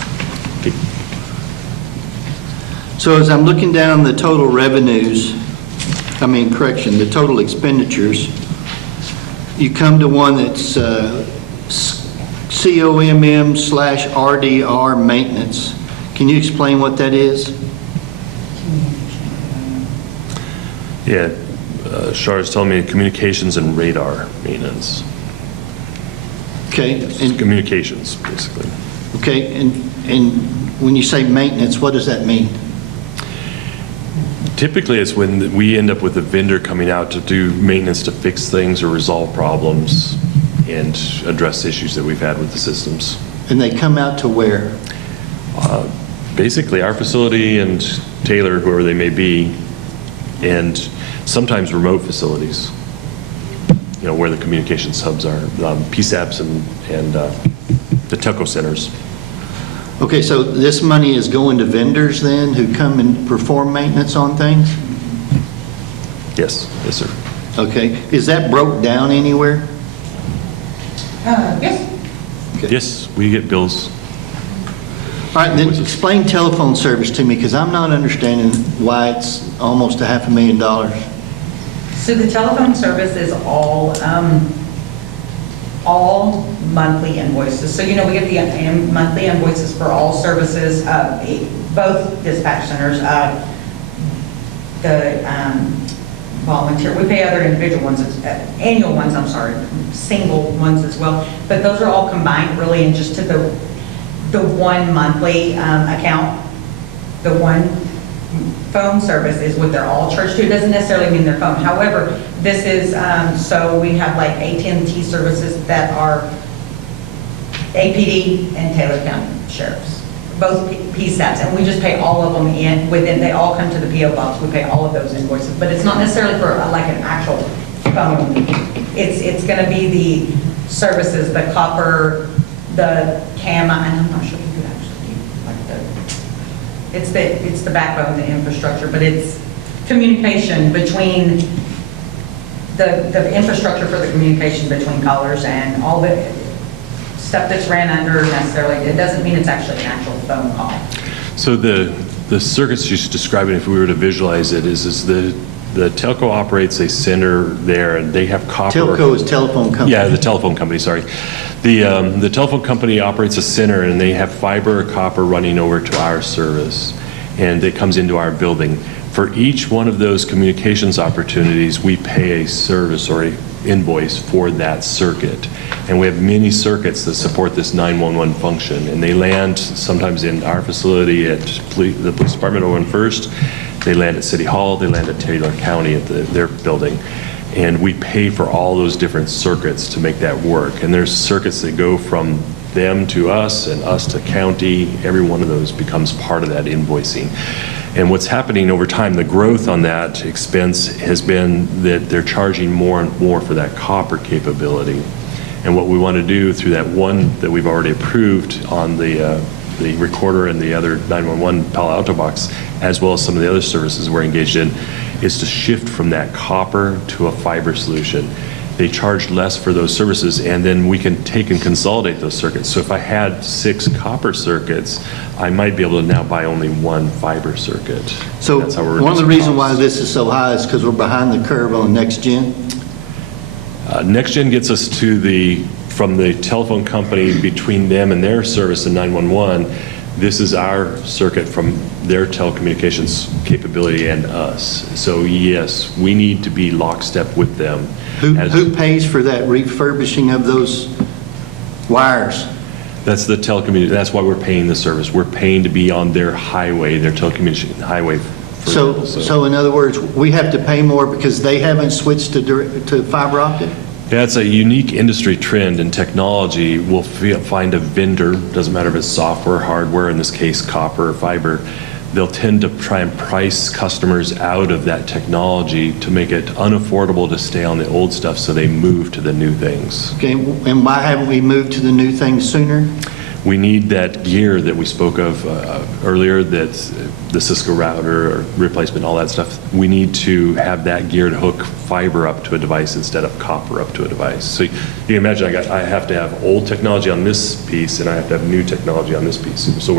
So as I'm looking down the total revenues, the total expenditures, you come to one that's COMM/RDR maintenance. Can you explain what that is? Yeah, Char's telling me communications and radar maintenance. Okay, It's and, communications, basically. okay, and when you say maintenance, what does that mean? Typically, it's when we end up with a vendor coming out to do maintenance to fix things or resolve problems and address issues that we've had with the systems. And they come out to where? Basically, our facility and Taylor, whoever they may be, and sometimes remote facilities, where the communications hubs are, PSAPs and the telco centers. Okay, so this money is going to vendors then who come and perform maintenance on things? Yes, yes, sir. Okay, is that broke down anywhere? Yes. Okay. Yes, we get bills. All right, then explain telephone service to me, because I'm not understanding why it's almost $500,000. So the telephone service is all all monthly invoices. So, we get the monthly invoices for all services, both dispatch centers, the volunteer, we pay other individual ones, annual ones, I'm sorry, single ones as well. But those are all combined really in just to the one monthly account. The one phone service is what they're all charged to. It doesn't necessarily mean their phone. However, this is, so we have like AT&T services that are APD and Taylor County Sheriffs, both PSAPs, and we just pay all of them in within, they all come to the PO box. We pay all of those invoices, but it's not necessarily for like an actual phone. It's going to be the services, the copper, the CAMA, and I'm not sure if you could actually do like it's the backbone, the infrastructure, but it's communication between the infrastructure for the communication between callers and all the stuff that's ran under necessarily. It doesn't mean it's actually an actual phone call. So the circuits you're describing, if we were to visualize it, is the telco operates a center there, and they have copper. Telco is telephone company. Yeah, the telephone company, sorry. The telephone company operates a center, and they have fiber or copper running over to our service, and it comes into our building. For each one of those communications opportunities, we pay a service or a invoice for that circuit. And we have many circuits that support this 911 function, and they land sometimes in our facility at the police department over on First. They land at City Hall, they land at Taylor County at their building. And we pay for all those different circuits to make that work. And there's circuits that go from them to us and us to county. Every one of those becomes part of that invoicing. And what's happening over time, the growth on that expense has been that they're charging more and more for that copper capability. And what we want to do through that one that we've already approved on the recorder and the other 911 Palo Alto box, as well as some of the other services we're engaged in, is to shift from that copper to a fiber solution. They charge less for those services, and then we can take and consolidate those circuits. So if I had 6 copper circuits, I might be able to now buy only 1 fiber circuit. So That's how we're one of the reducing reasons why costs. this is so high is because we're behind the curve on next gen. Next Gen gets us to from the telephone company, between them and their service in 911, this is our circuit from their telecommunications capability and us. So yes, we need to be lockstep with them. Who pays for that refurbishing of those wires? That's the telecommunication, that's why we're paying the service. We're paying to be on their highway, their telecommunication highway. For example. So in other words, we have to pay more because they haven't switched to fiber optic? Yeah, it's a unique industry trend in technology. We'll find a vendor, doesn't matter if it's software, hardware, in this case copper or fiber, they'll tend to try and price customers out of that technology to make it unaffordable to stay on the old stuff, so they move to the new things. Okay, and why haven't we moved to the new things sooner? We need that gear that we spoke of earlier, that's the Cisco router or replacement, all that stuff. We need to have that gear to hook fiber up to a device instead of copper up to a device. So you can imagine I have to have old technology on this piece, and I have to have new technology on this piece. So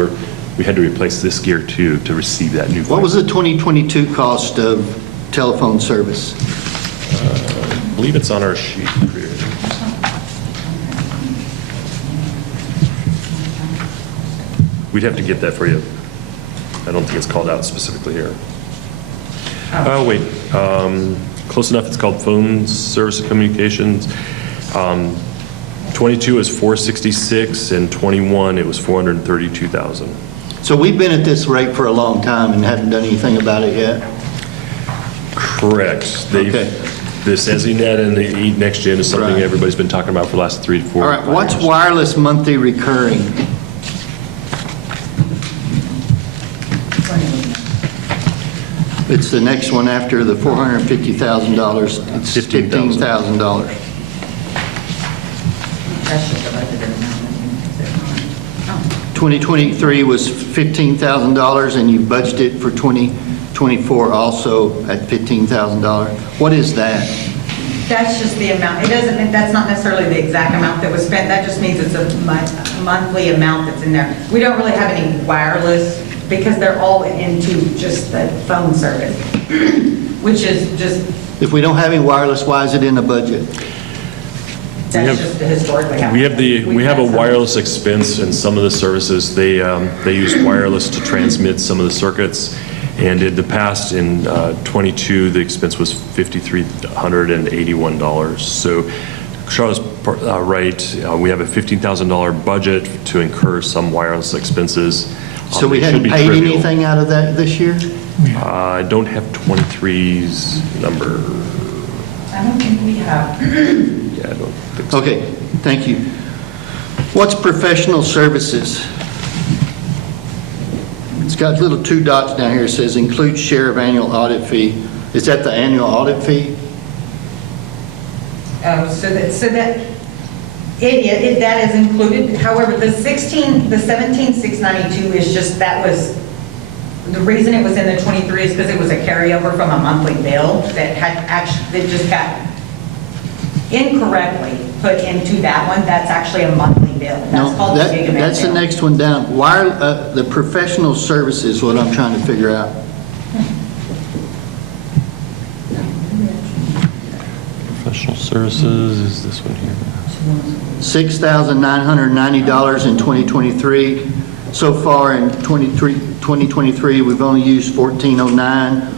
we had to replace this gear too to receive that new fiber. What was the 2022 cost of telephone service? I believe it's on our sheet here. We'd have to get that for you. I don't think it's called out specifically here. Oh, wait. Close enough. It's called phone service and communications. 22 is 466, and 21 it was 432,000. So we've been at this rate for a long time and haven't done anything about it yet? Correct. Okay. This EZNet and the Next Gen is something Right. everybody's been talking about for the last 3 to 4 All right, 5 what's years. wireless monthly recurring? It's the next one after the $450,000. It's $15,000. $15,000. That's just a budgeted amount. 2023 was $15,000, and you budgeted for 2024 also at $15,000. What is that? That's just the amount. It doesn't, that's not necessarily the exact amount that was spent. That just means it's a monthly amount that's in there. We don't really have any wireless because they're all into just the phone service, which is just, If we don't have any wireless, why is it in the budget? That's just historically how. We have a We've had wireless expense in some of the services. They use wireless to transmit some of the circuits. And in the past, in '22, the expense was $5,381. So Charlotte's right. We have a $15,000 budget to incur some wireless expenses. So we They should hadn't be paid trivial. anything out of that this year? I don't have 23's number. I don't think we have. Yeah, I don't think so. Okay, thank you. What's professional services? It's got little 2 dots down here. It says include share of annual audit fee. Is that the annual audit fee? That is included. However, the 17,692 is just, that was, the reason it was in the 23 is because it was a carryover from a monthly bill that had actually, that just got incorrectly put into that one. That's actually a monthly bill. That's No, called the Gigaman that's the bill. next one down. The professional services, what I'm trying to figure out. Professional services is this one here. $6,990 in 2023. So far in 2023, we've only used $1,409,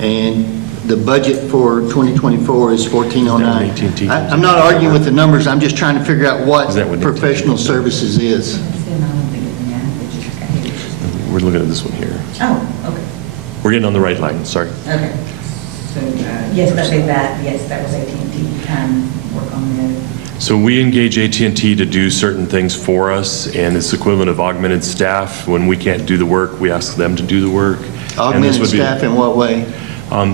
and the budget for 2024 is $1,409. AT&T. I'm not arguing with the numbers, I'm just trying to figure out what Is that what professional services is. We're looking at this one here. Oh, okay. We're getting on the right line, sorry. Okay. So, yes, that was AT&T, work on the. So we engage AT&T to do certain things for us, and it's equivalent of augmented staff. When we can't do the work, we ask them to do the work. And this Augmented would be- staff in what way?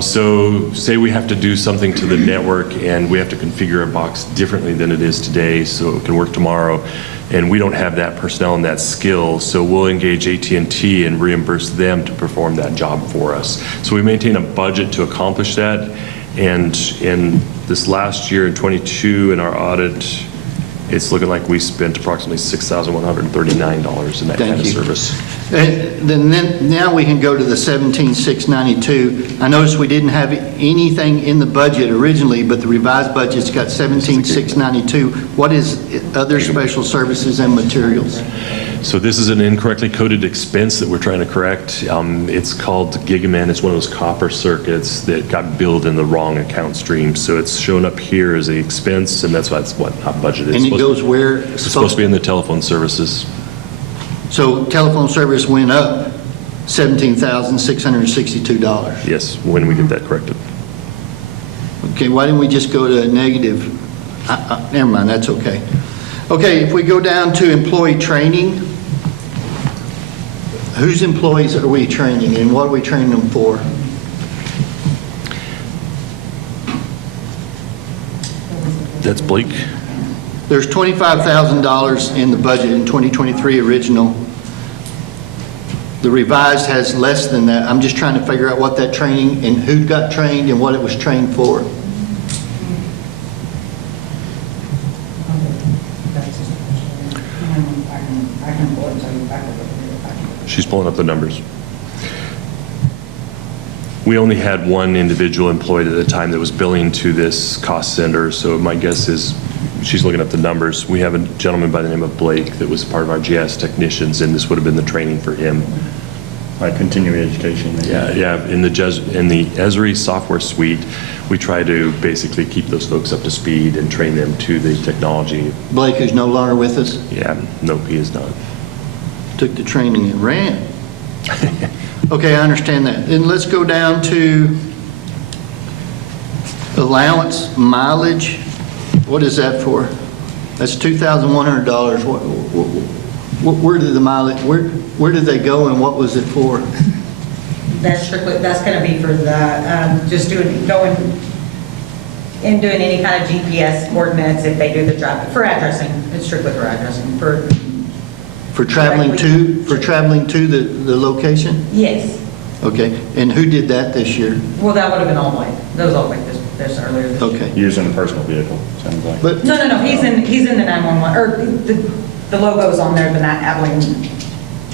So say we have to do something to the network and we have to configure a box differently than it is today so it can work tomorrow, and we don't have that personnel and that skill, so we'll engage AT&T and reimburse them to perform that job for us. So we maintain a budget to accomplish that, and in this last year in '22 in our audit, it's looking like we spent approximately $6,139 in that kind of Thank you. service. And then now we can go to the 17,692. I noticed we didn't have anything in the budget originally, but the revised budget's got 17,692. What is other special services and materials? So this is an incorrectly coded expense that we're trying to correct. It's called Gigaman. It's one of those copper circuits that got billed in the wrong account stream. So it's shown up here as an expense, and that's what our budget is. And it goes where? It's supposed to be in the telephone services. So telephone service went up $17,662. Yes, when we get that corrected. Okay, why didn't we just go to negative? Never mind, that's okay. Okay, if we go down to employee training, whose employees are we training and what are we training them for? That's Blake. There's $25,000 in the budget in 2023 original. The revised has less than that. I'm just trying to figure out what that training and who got trained and what it was trained for. She's pulling up the numbers. We only had one individual employed at the time that was billing to this cost center, so my guess is she's looking up the numbers. We have a gentleman by the name of Blake that was part of our GIS technicians, and this would have been the training for him. Like continuing education. Yeah. In the Esri software suite, we try to basically keep those folks up to speed and train them to the technology. Blake, who's no longer with us, Yeah, nope, he is not. took the training and ran. Okay, I understand that. Then let's go down to allowance mileage. What is that for? That's $2,100. Where did the mileage, where did they go and what was it for? That's strictly, that's going to be for the, just going and doing any kind of GPS coordinates if they do the job, for addressing. It's strictly for addressing, For traveling to the location? Yes. Okay, and who did that this year? Well, that would have been all Blake. That was all Blake this earlier this year. Okay, Using a personal vehicle, sounds like. but, No, he's in the 911, or the logo's on there, the Abilene.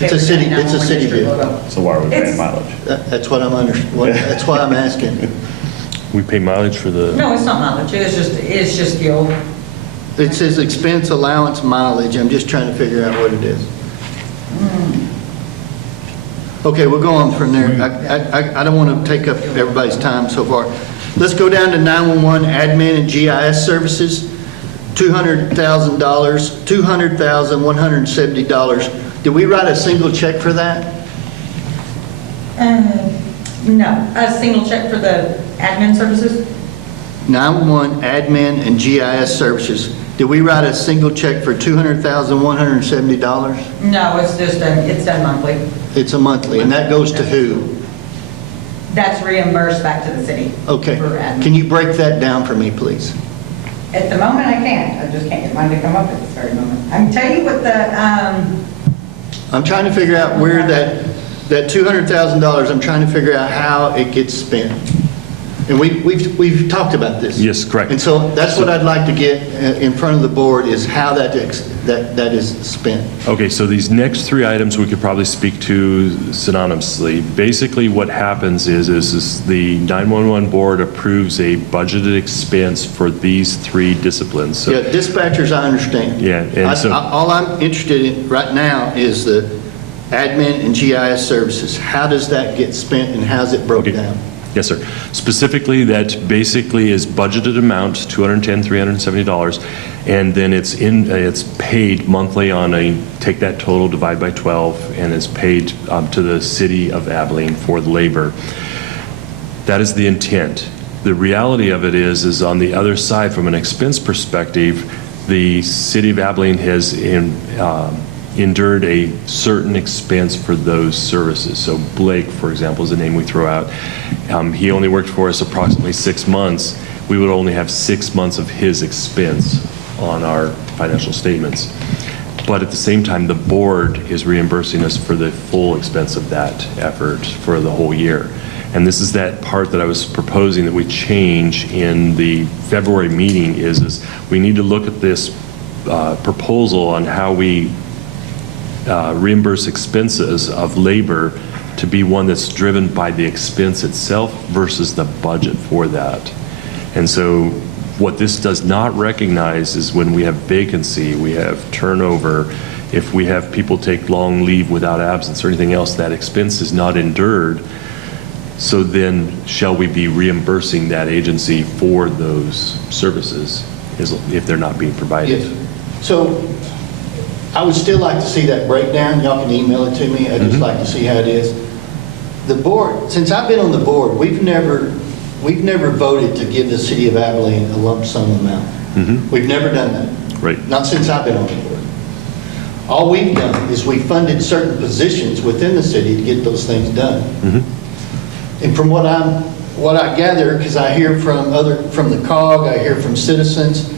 It's a city- it's a city District vehicle. logo. So why are we paying It's- mileage? that's what that's why I'm asking. We pay mileage for the, No, it's not mileage, it's just fuel. It says expense allowance mileage. I'm just trying to figure out what it is. Okay, we'll go on from there. I don't want to take up everybody's time so far. Let's go down to 911 admin and GIS services, $200,000, $200,170. Did we write a single check for that? No, a single check for the admin services? 911 admin and GIS services. Did we write a single check for $200,170? No, it's done monthly. It's a monthly, and that goes to who? That's reimbursed back to the city. Okay. For admin. Can you break that down for me, please? At the moment, I can't. I just can't get mine to come up at this very moment. I can tell you what the, I'm trying to figure out where that $200,000, I'm trying to figure out how it gets spent. And we've talked about this. Yes, correct. And so that's what I'd like to get in front of the board is how that is spent. Okay, so these next three items we could probably speak to synonymously. Basically, what happens is the 911 board approves a budgeted expense for these three disciplines. So, Yeah, dispatchers, I understand. Yeah, and so- All I'm interested in right now is the admin and GIS services. How does that get spent and how's it broken Okay. down? Yes, sir. Specifically, that basically is budgeted amount, $210, $370, and then it's paid monthly on take that total, divide by 12, and it's paid to the city of Abilene for the labor. That is the intent. The reality of it is on the other side, from an expense perspective, the city of Abilene has endured a certain expense for those services. So Blake, for example, is the name we throw out. He only worked for us approximately 6 months. We would only have 6 months of his expense on our financial statements. But at the same time, the board is reimbursing us for the full expense of that effort for the whole year. And this is that part that I was proposing that we change in the February meeting is we need to look at this proposal on how we reimburse expenses of labor to be one that's driven by the expense itself versus the budget for that. And so what this does not recognize is when we have vacancy, we have turnover, if we have people take long leave without absence or anything else, that expense is not endured. So then shall we be reimbursing that agency for those services if they're not being provided? Yes. So I would still like to see that breakdown. Y'all can email it to me. I'd just like to see how it is. The board, since I've been on the board, we've never voted to give the city of Abilene a lump sum amount. We've never done that. Right. Not since I've been on the board. All we've done is we funded certain positions within the city to get those things done. And from what I gather, because I hear from the COG, I hear from citizens,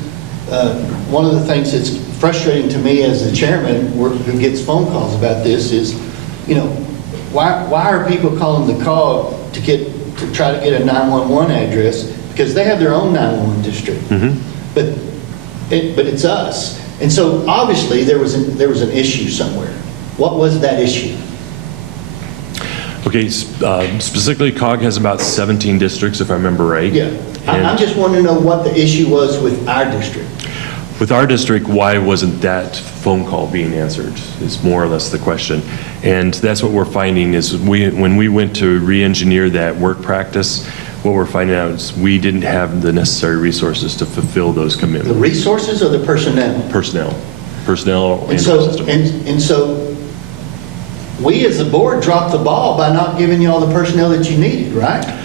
one of the things that's frustrating to me as the chairman who gets phone calls about this is, why are people calling the COG to try to get a 911 address? Because they have their own 911 district. But it's us. And so obviously there was an issue somewhere. What was that issue? Okay, specifically COG has about 17 districts, if I remember right. Yeah. I just want to know what the issue was with our district. With our district, why wasn't that phone call being answered is more or less the question. And that's what we're finding is when we went to re-engineer that work practice, what we're finding out is we didn't have the necessary resources to fulfill those The commitments. resources or the personnel? Personnel and And so, system. and so we as a board dropped the ball by not giving you all the personnel that you needed, right?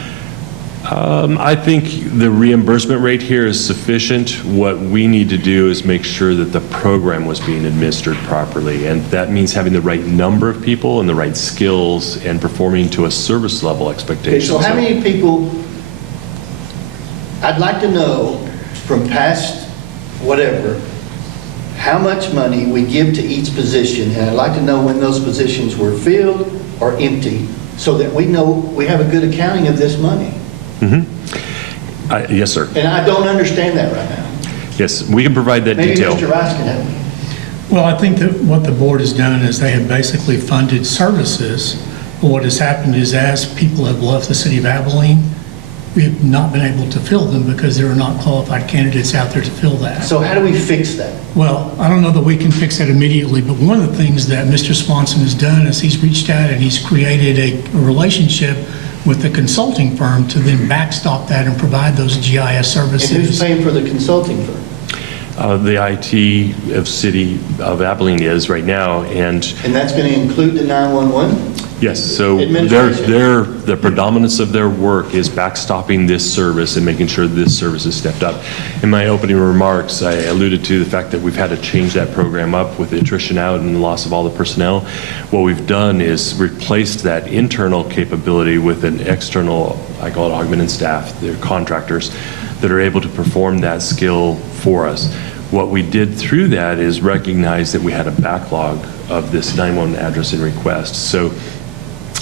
I think the reimbursement rate here is sufficient. What we need to do is make sure that the program was being administered properly. And that means having the right number of people and the right skills and performing to a service level Okay, expectation. so how many people, I'd like to know from past whatever, how much money we give to each position, and I'd like to know when those positions were filled or empty, so that we know we have a good accounting of this money. Yes, sir. And I don't understand that right now. Yes, we can provide that Maybe detail. Mr. Rice can help me. Well, I think that what the board has done is they have basically funded services. But what has happened is as people have left the city of Abilene, we have not been able to fill them because there are not qualified candidates out there to fill that. So how do we fix that? Well, I don't know that we can fix that immediately, but one of the things that Mr. Swanson has done is he's reached out and he's created a relationship with the consulting firm to then backstop that and provide those GIS And who's services. paying for the consulting firm? The IT of City of Abilene is right now, and And that's going to include the 911? yes, so Administration. the predominance of their work is backstopping this service and making sure this service is stepped up. In my opening remarks, I alluded to the fact that we've had to change that program up with the attrition out and the loss of all the personnel. What we've done is replaced that internal capability with an external, I call it augmented staff, they're contractors that are able to perform that skill for us. What we did through that is recognize that we had a backlog of this 911 address and request. So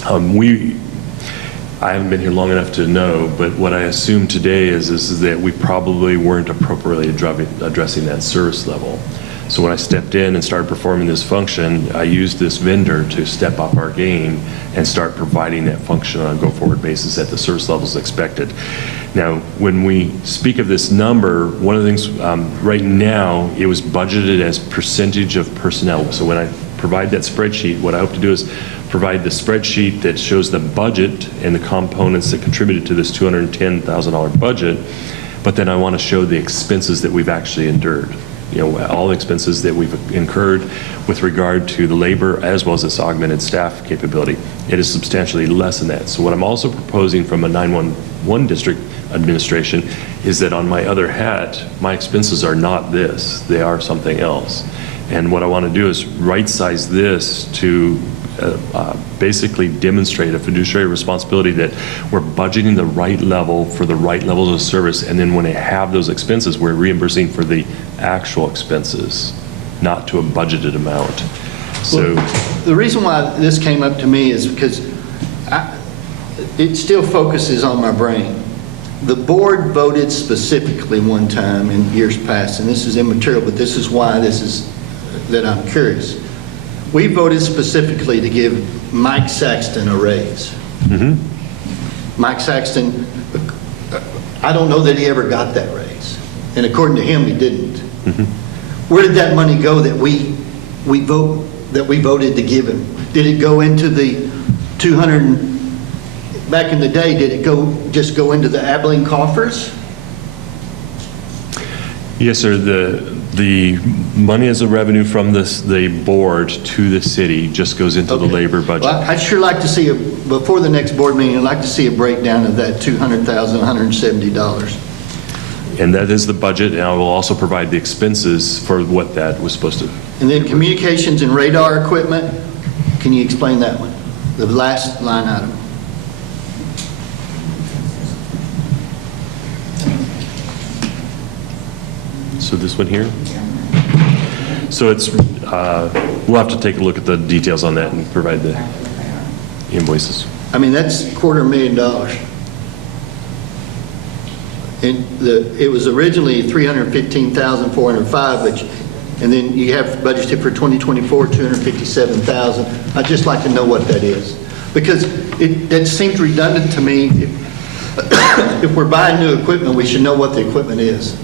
I haven't been here long enough to know, but what I assume today is that we probably weren't appropriately addressing that service level. So when I stepped in and started performing this function, I used this vendor to step up our game and start providing that function on a go-forward basis at the service levels expected. Now, when we speak of this number, one of the things, right now, it was budgeted as percentage of personnel. So when I provide that spreadsheet, what I hope to do is provide the spreadsheet that shows the budget and the components that contributed to this $210,000 budget, but then I want to show the expenses that we've actually endured. You know, all the expenses that we've incurred with regard to the labor as well as this augmented staff capability. It is substantially less than that. So what I'm also proposing from a 911 district administration is that on my other hat, my expenses are not this, they are something else. And what I want to do is right-size this to basically demonstrate a fiduciary responsibility that we're budgeting the right level for the right levels of service, and then when they have those expenses, we're reimbursing for the actual expenses, not to a budgeted amount. So The reason why this came up to me is because it still focuses on my brain. The board voted specifically one time in years past, and this is immaterial, but this is why that I'm curious. We voted specifically to give Mike Saxton a raise. Mike Saxton, I don't know that he ever got that raise, and according to him, he didn't. Where did that money go that we voted to give him? Did it go into the 200? Back in the day, did it just go into the Abilene coffers? yes, sir, the money as a revenue from the board to the city just goes into the Okay. labor budget. Well, I'd sure like to see, before the next board meeting, I'd like to see a breakdown of that $200,170. And that is the budget, and I will also provide the expenses for what that was supposed to. And then communications and radar equipment, can you explain that one? The last line item. So this one here? So it's, we'll have to take a look at the details on that and provide the invoices. I mean, that's $250,000. And it was originally $315,405, and then you have budgeted for 2024, $257,000. I'd just like to know what that is, because that seems redundant to me. If we're buying new equipment, we should know what the equipment is.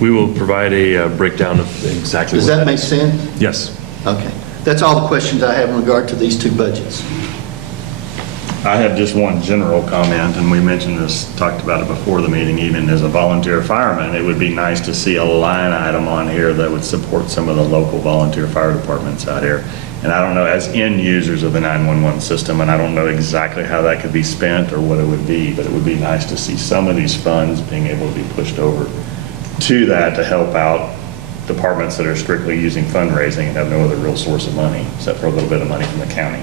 We will provide a breakdown of exactly Does what that make is. sense? Yes. Okay. That's all the questions I have in regard to these two budgets. I have just one general comment, and we mentioned this, talked about it before the meeting, even as a volunteer fireman, it would be nice to see a line item on here that would support some of the local volunteer fire departments out here. And I don't know, as end users of the 911 system, and I don't know exactly how that could be spent or what it would be, but it would be nice to see some of these funds being able to be pushed over to that to help out departments that are strictly using fundraising and have no other real source of money, except for a little bit of money from the county.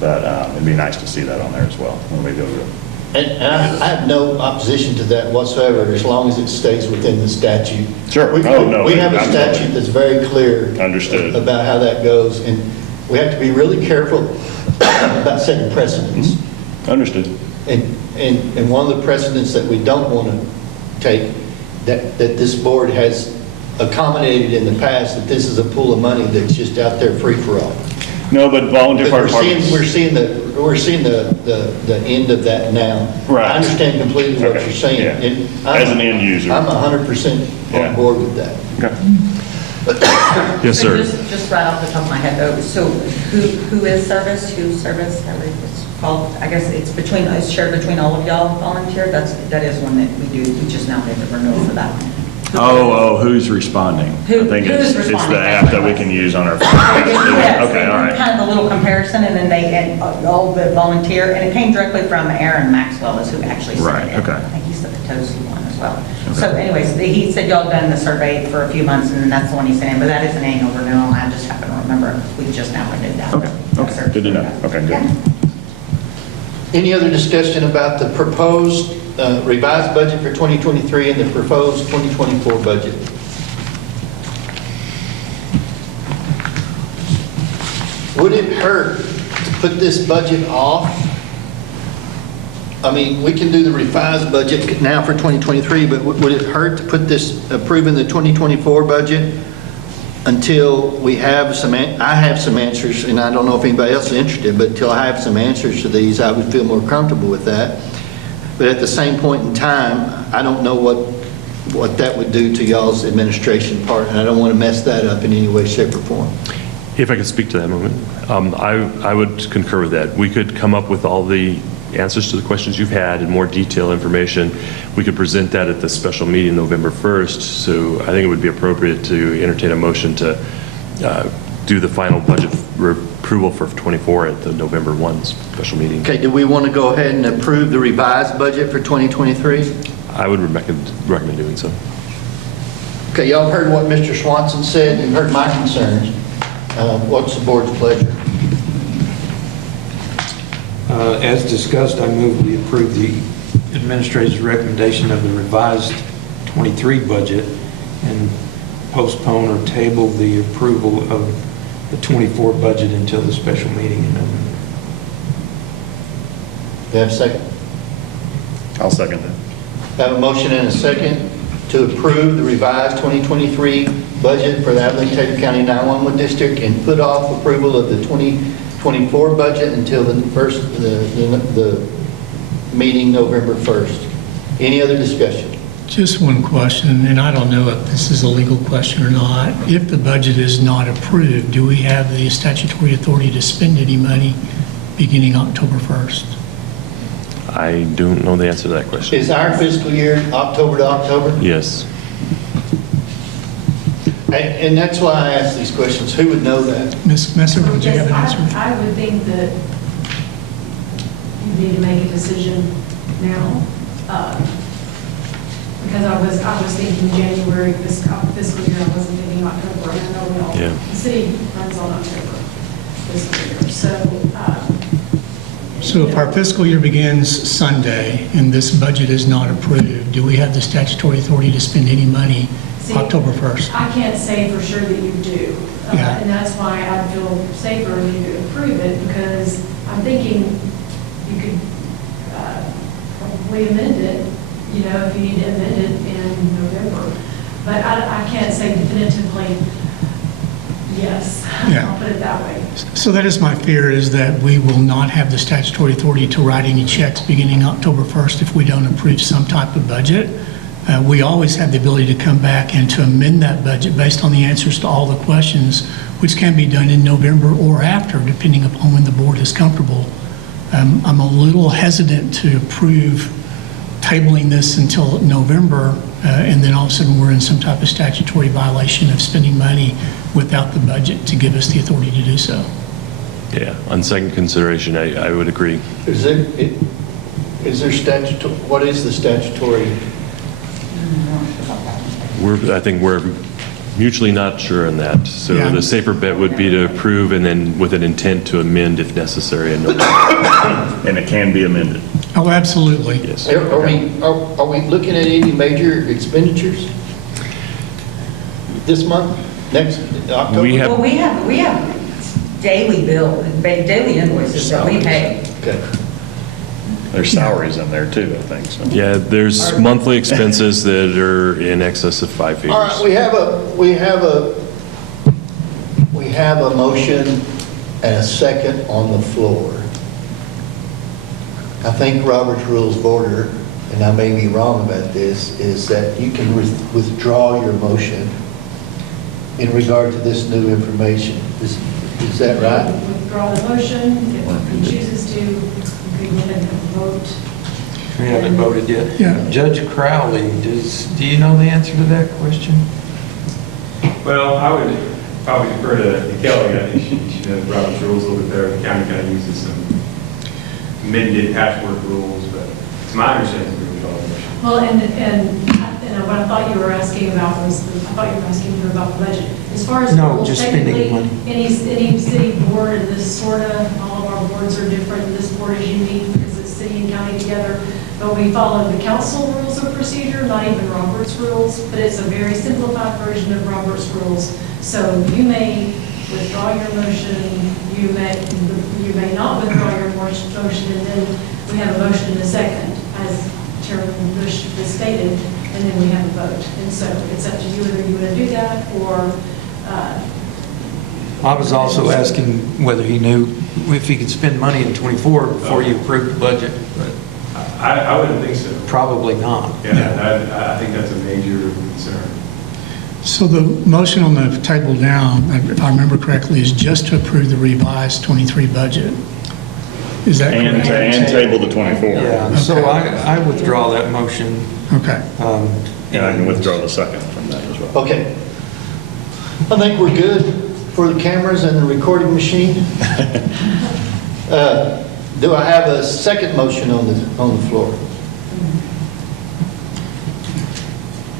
But it'd be nice to see that on there as well when we go through it. And I have no opposition to that whatsoever, as long as it stays within the statute. Sure. We Oh, no, we have a absolutely. statute that's very clear. Understood. About how that goes, and we have to be really careful about setting precedents. Understood. And one of the precedents that we don't want to take, that this board has accommodated in the past, that this is a pool of money that's just out there free for all. No, but volunteer fire Because departments. we're seeing the end of that now. Right. I understand completely what Okay, you're saying. yeah. And As an end user. I'm 100% Yeah. on board with that. Okay. Yes, So sir. Just right off the top of my head, though, so who is service, who's service, however it's called? I guess it's shared between all of y'all volunteer? That is one that we do, we just now made the renewal for that one. Who's responding? Who- I think who's it's the responding? app that we can use on our phone. Yes, Okay, all right. kind of a little comparison, and then and all the volunteer, and it came directly from Aaron Maxwell, is who actually sent Right, it. okay. I think he's the Potosi one as well. So anyways, he said y'all done the survey for a few months, and then that's the one he's saying, but that is an annual renewal. I just happen to remember, we just now renewed that. Okay, Yes, sir. okay, good to know. Okay, good. Yeah. Any other discussion about the proposed revised budget for 2023 and the proposed 2024 budget? Would it hurt to put this budget off? I mean, we can do the revised budget now for 2023, but would it hurt to put this, approving the 2024 budget until we have I have some answers, and I don't know if anybody else is interested, but until I have some answers to these, I would feel more comfortable with that. But at the same point in time, I don't know what that would do to y'all's administration part, and I don't want to mess that up in any way, shape, or form. If I could speak to that moment, I would concur with that. We could come up with all the answers to the questions you've had and more detailed information. We could present that at the special meeting November 1st. So I think it would be appropriate to entertain a motion to do the final budget approval for 24 at the November 1 special meeting. Okay, do we want to go ahead and approve the revised budget for 2023? I would recommend doing so. Okay, y'all heard what Mr. Swanson said, you've heard my concerns. What's the board's pleasure? As discussed, I move we approve the administrator's recommendation of the revised 23 budget and postpone or table the approval of the 24 budget until the special meeting in November. Do you have a second? I'll second that. Have a motion and a second to approve the revised 2023 budget for the Abilene-Taylor County 911 District and put off approval of the 2024 budget until the meeting November 1st. Any other discussion? Just one question, and I don't know if this is a legal question or not. If the budget is not approved, do we have the statutory authority to spend any money beginning October 1st? I don't know the answer to that question. Is our fiscal year October to October? Yes. And that's why I ask these questions. Who would know that? Ms. Messer, would you have an Yes, answer? I would think that you need to make a decision now, because I was thinking January fiscal year, I wasn't thinking October, and I know we all, Yeah. the city runs on October fiscal year, So if our fiscal year begins Sunday and this budget is not approved, do we have the statutory authority to spend any money See, October 1st? I can't say for sure that you do. Yeah. And that's why I feel safer if you could approve it, because I'm thinking you could probably amend it, if you need to amend it in November. But I can't say definitively, yes. Yeah. I'll put it that way. So that is my fear, is that we will not have the statutory authority to write any checks beginning October 1st if we don't approve some type of budget. We always have the ability to come back and to amend that budget based on the answers to all the questions, which can be done in November or after, depending upon when the board is comfortable. I'm a little hesitant to approve tabling this until November, and then all of a sudden we're in some type of statutory violation of spending money without the budget to give us the authority to do so. Yeah. On second consideration, I would agree. Is there statutory, what is the statutory? I think we're mutually not sure on that. So Yeah. the safer bet would be to approve and then with an intent to amend if necessary. And it can be amended. Oh, absolutely. Yes. Are we looking at any major expenditures this month, next October? We have- Well, we have daily invoices that we pay. Okay. There's salaries in there too, I think, so. Yeah, there's monthly expenses that are in excess of 5 figures. All right, we have a motion and a second on the floor. I think Robert's Rules of Order, and I may be wrong about this, is that you can withdraw your motion in regard to this new information. Is that right? Withdraw the motion, if he chooses to, we can then vote. We haven't voted yet. Yeah. Judge Crowley, do you know the answer to that question? Well, I would probably defer to Kelly. I think she knows Robert's rules a little bit better. The county kind of uses some amended patchwork rules, but it's my understanding we would all motion. Well, and what I thought you were asking about was, I thought you were asking her about the budget. As far as the No, rules, just spending technically, money. any city board, and this sort of, all of our boards are different, this board is unique because it's city and county together, but we follow the council rules of procedure, not even Robert's rules, but it's a very simplified version of Robert's rules. So you may withdraw your motion, you may not withdraw your motion, and then we have a motion and a second, as Chairman Bush has stated, and then we have a vote. And so it's up to you whether you want to do that or. I was also asking whether he knew if he could spend money in '24 before you approved the budget, but I wouldn't think so. probably not. Yeah, I think that's a major concern. So the motion on the table now, if I remember correctly, is just to approve the revised 23 budget. Is that And correct? table the 24. Yeah, so I withdraw that motion. Okay. And I can withdraw the second from that as well. Okay. I think we're good for the cameras and the recording machine. Do I have a second motion on the floor?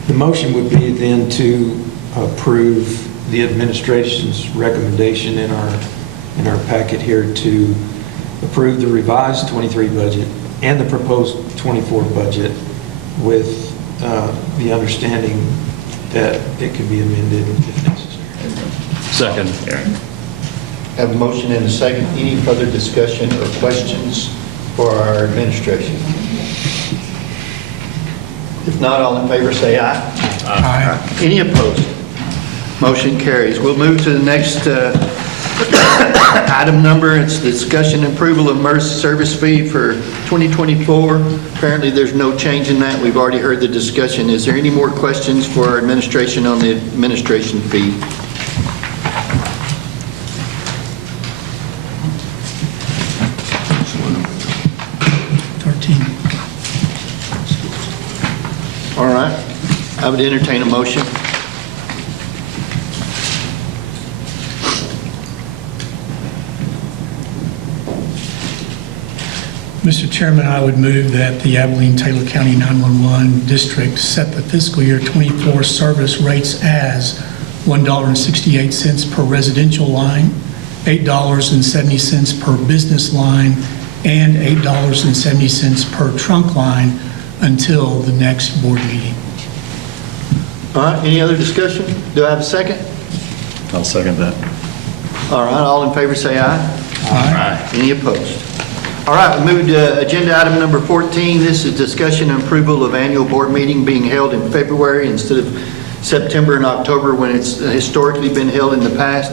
The motion would be then to approve the administration's recommendation in our packet here to approve the revised 23 budget and the proposed 24 budget with the understanding that it can be amended if necessary. Second. Have a motion and a second. Any further discussion or questions for our administration? If not, all in favor say aye. Aye. Any opposed? Motion carries. We'll move to the next item number. It's discussion and approval of MERS service fee for 2024. Apparently, there's no change in that. We've already heard the discussion. Is there any more questions for our administration on the administration fee? All right. I would entertain a motion. Mr. Chairman, I would move that the Abilene-Taylor County 911 District set the fiscal year 24 service rates as $1.68 per residential line, $8.70 per business line, and $8.70 per trunk line until the next board meeting. All right. Any other discussion? Do I have a second? I'll second that. All right. All in favor say aye. Aye. Any opposed? All right, we moved to agenda item number 14. This is discussion and approval of annual board meeting being held in February instead of September and October when it's historically been held in the past.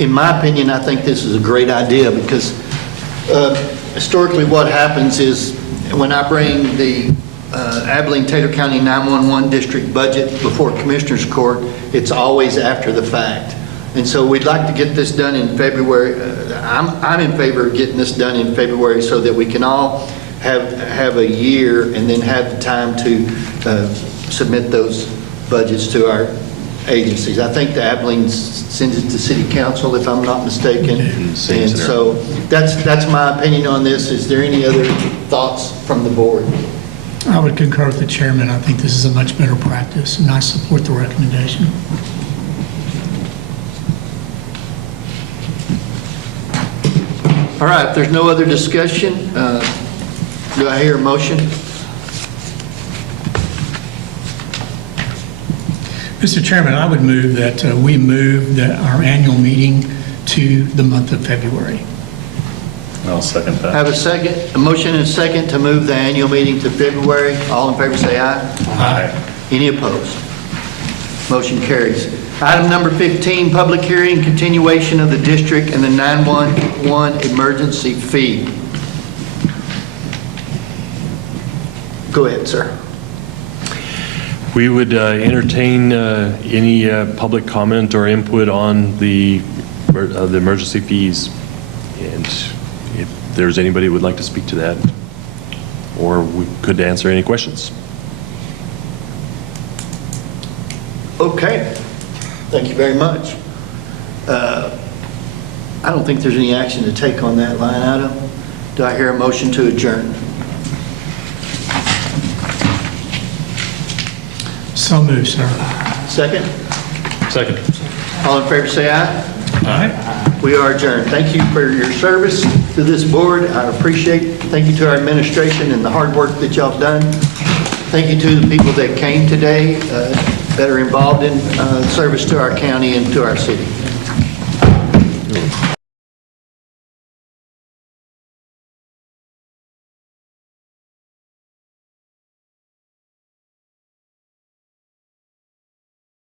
In my opinion, I think this is a great idea because historically what happens is when I bring the Abilene-Taylor County 911 district budget before Commissioners Court, it's always after the fact. And so we'd like to get this done in February. I'm in favor of getting this done in February so that we can all have a year and then have the time to submit those budgets to our agencies. I think the Abilene sends it to City Council, if I'm not mistaken. And so that's my opinion on this. Is there any other thoughts from the board? I would concur with the chairman. I think this is a much better practice, and I support the recommendation. All right, if there's no other discussion, do I hear a motion? Mr. Chairman, I would move that we move our annual meeting to the month of February. I'll second that. Have a motion and a second to move the annual meeting to February. All in favor say aye. Aye. Any opposed? Motion carries. Item number 15, public hearing, continuation of the district and the 911 emergency fee. Go ahead, sir. We would entertain any public comment or input on the emergency fees. And if there's anybody who would like to speak to that, or we could answer any questions. Okay. Thank you very much. I don't think there's any action to take on that line item. Do I hear a motion to adjourn? So moved, sir. Second? Second. All in favor, say aye. Aye. We are adjourned. Thank you for your service to this board. I appreciate it. Thank you to our administration and the hard work that y'all have done. Thank you to the people that came today that are involved in service to our county and to our city.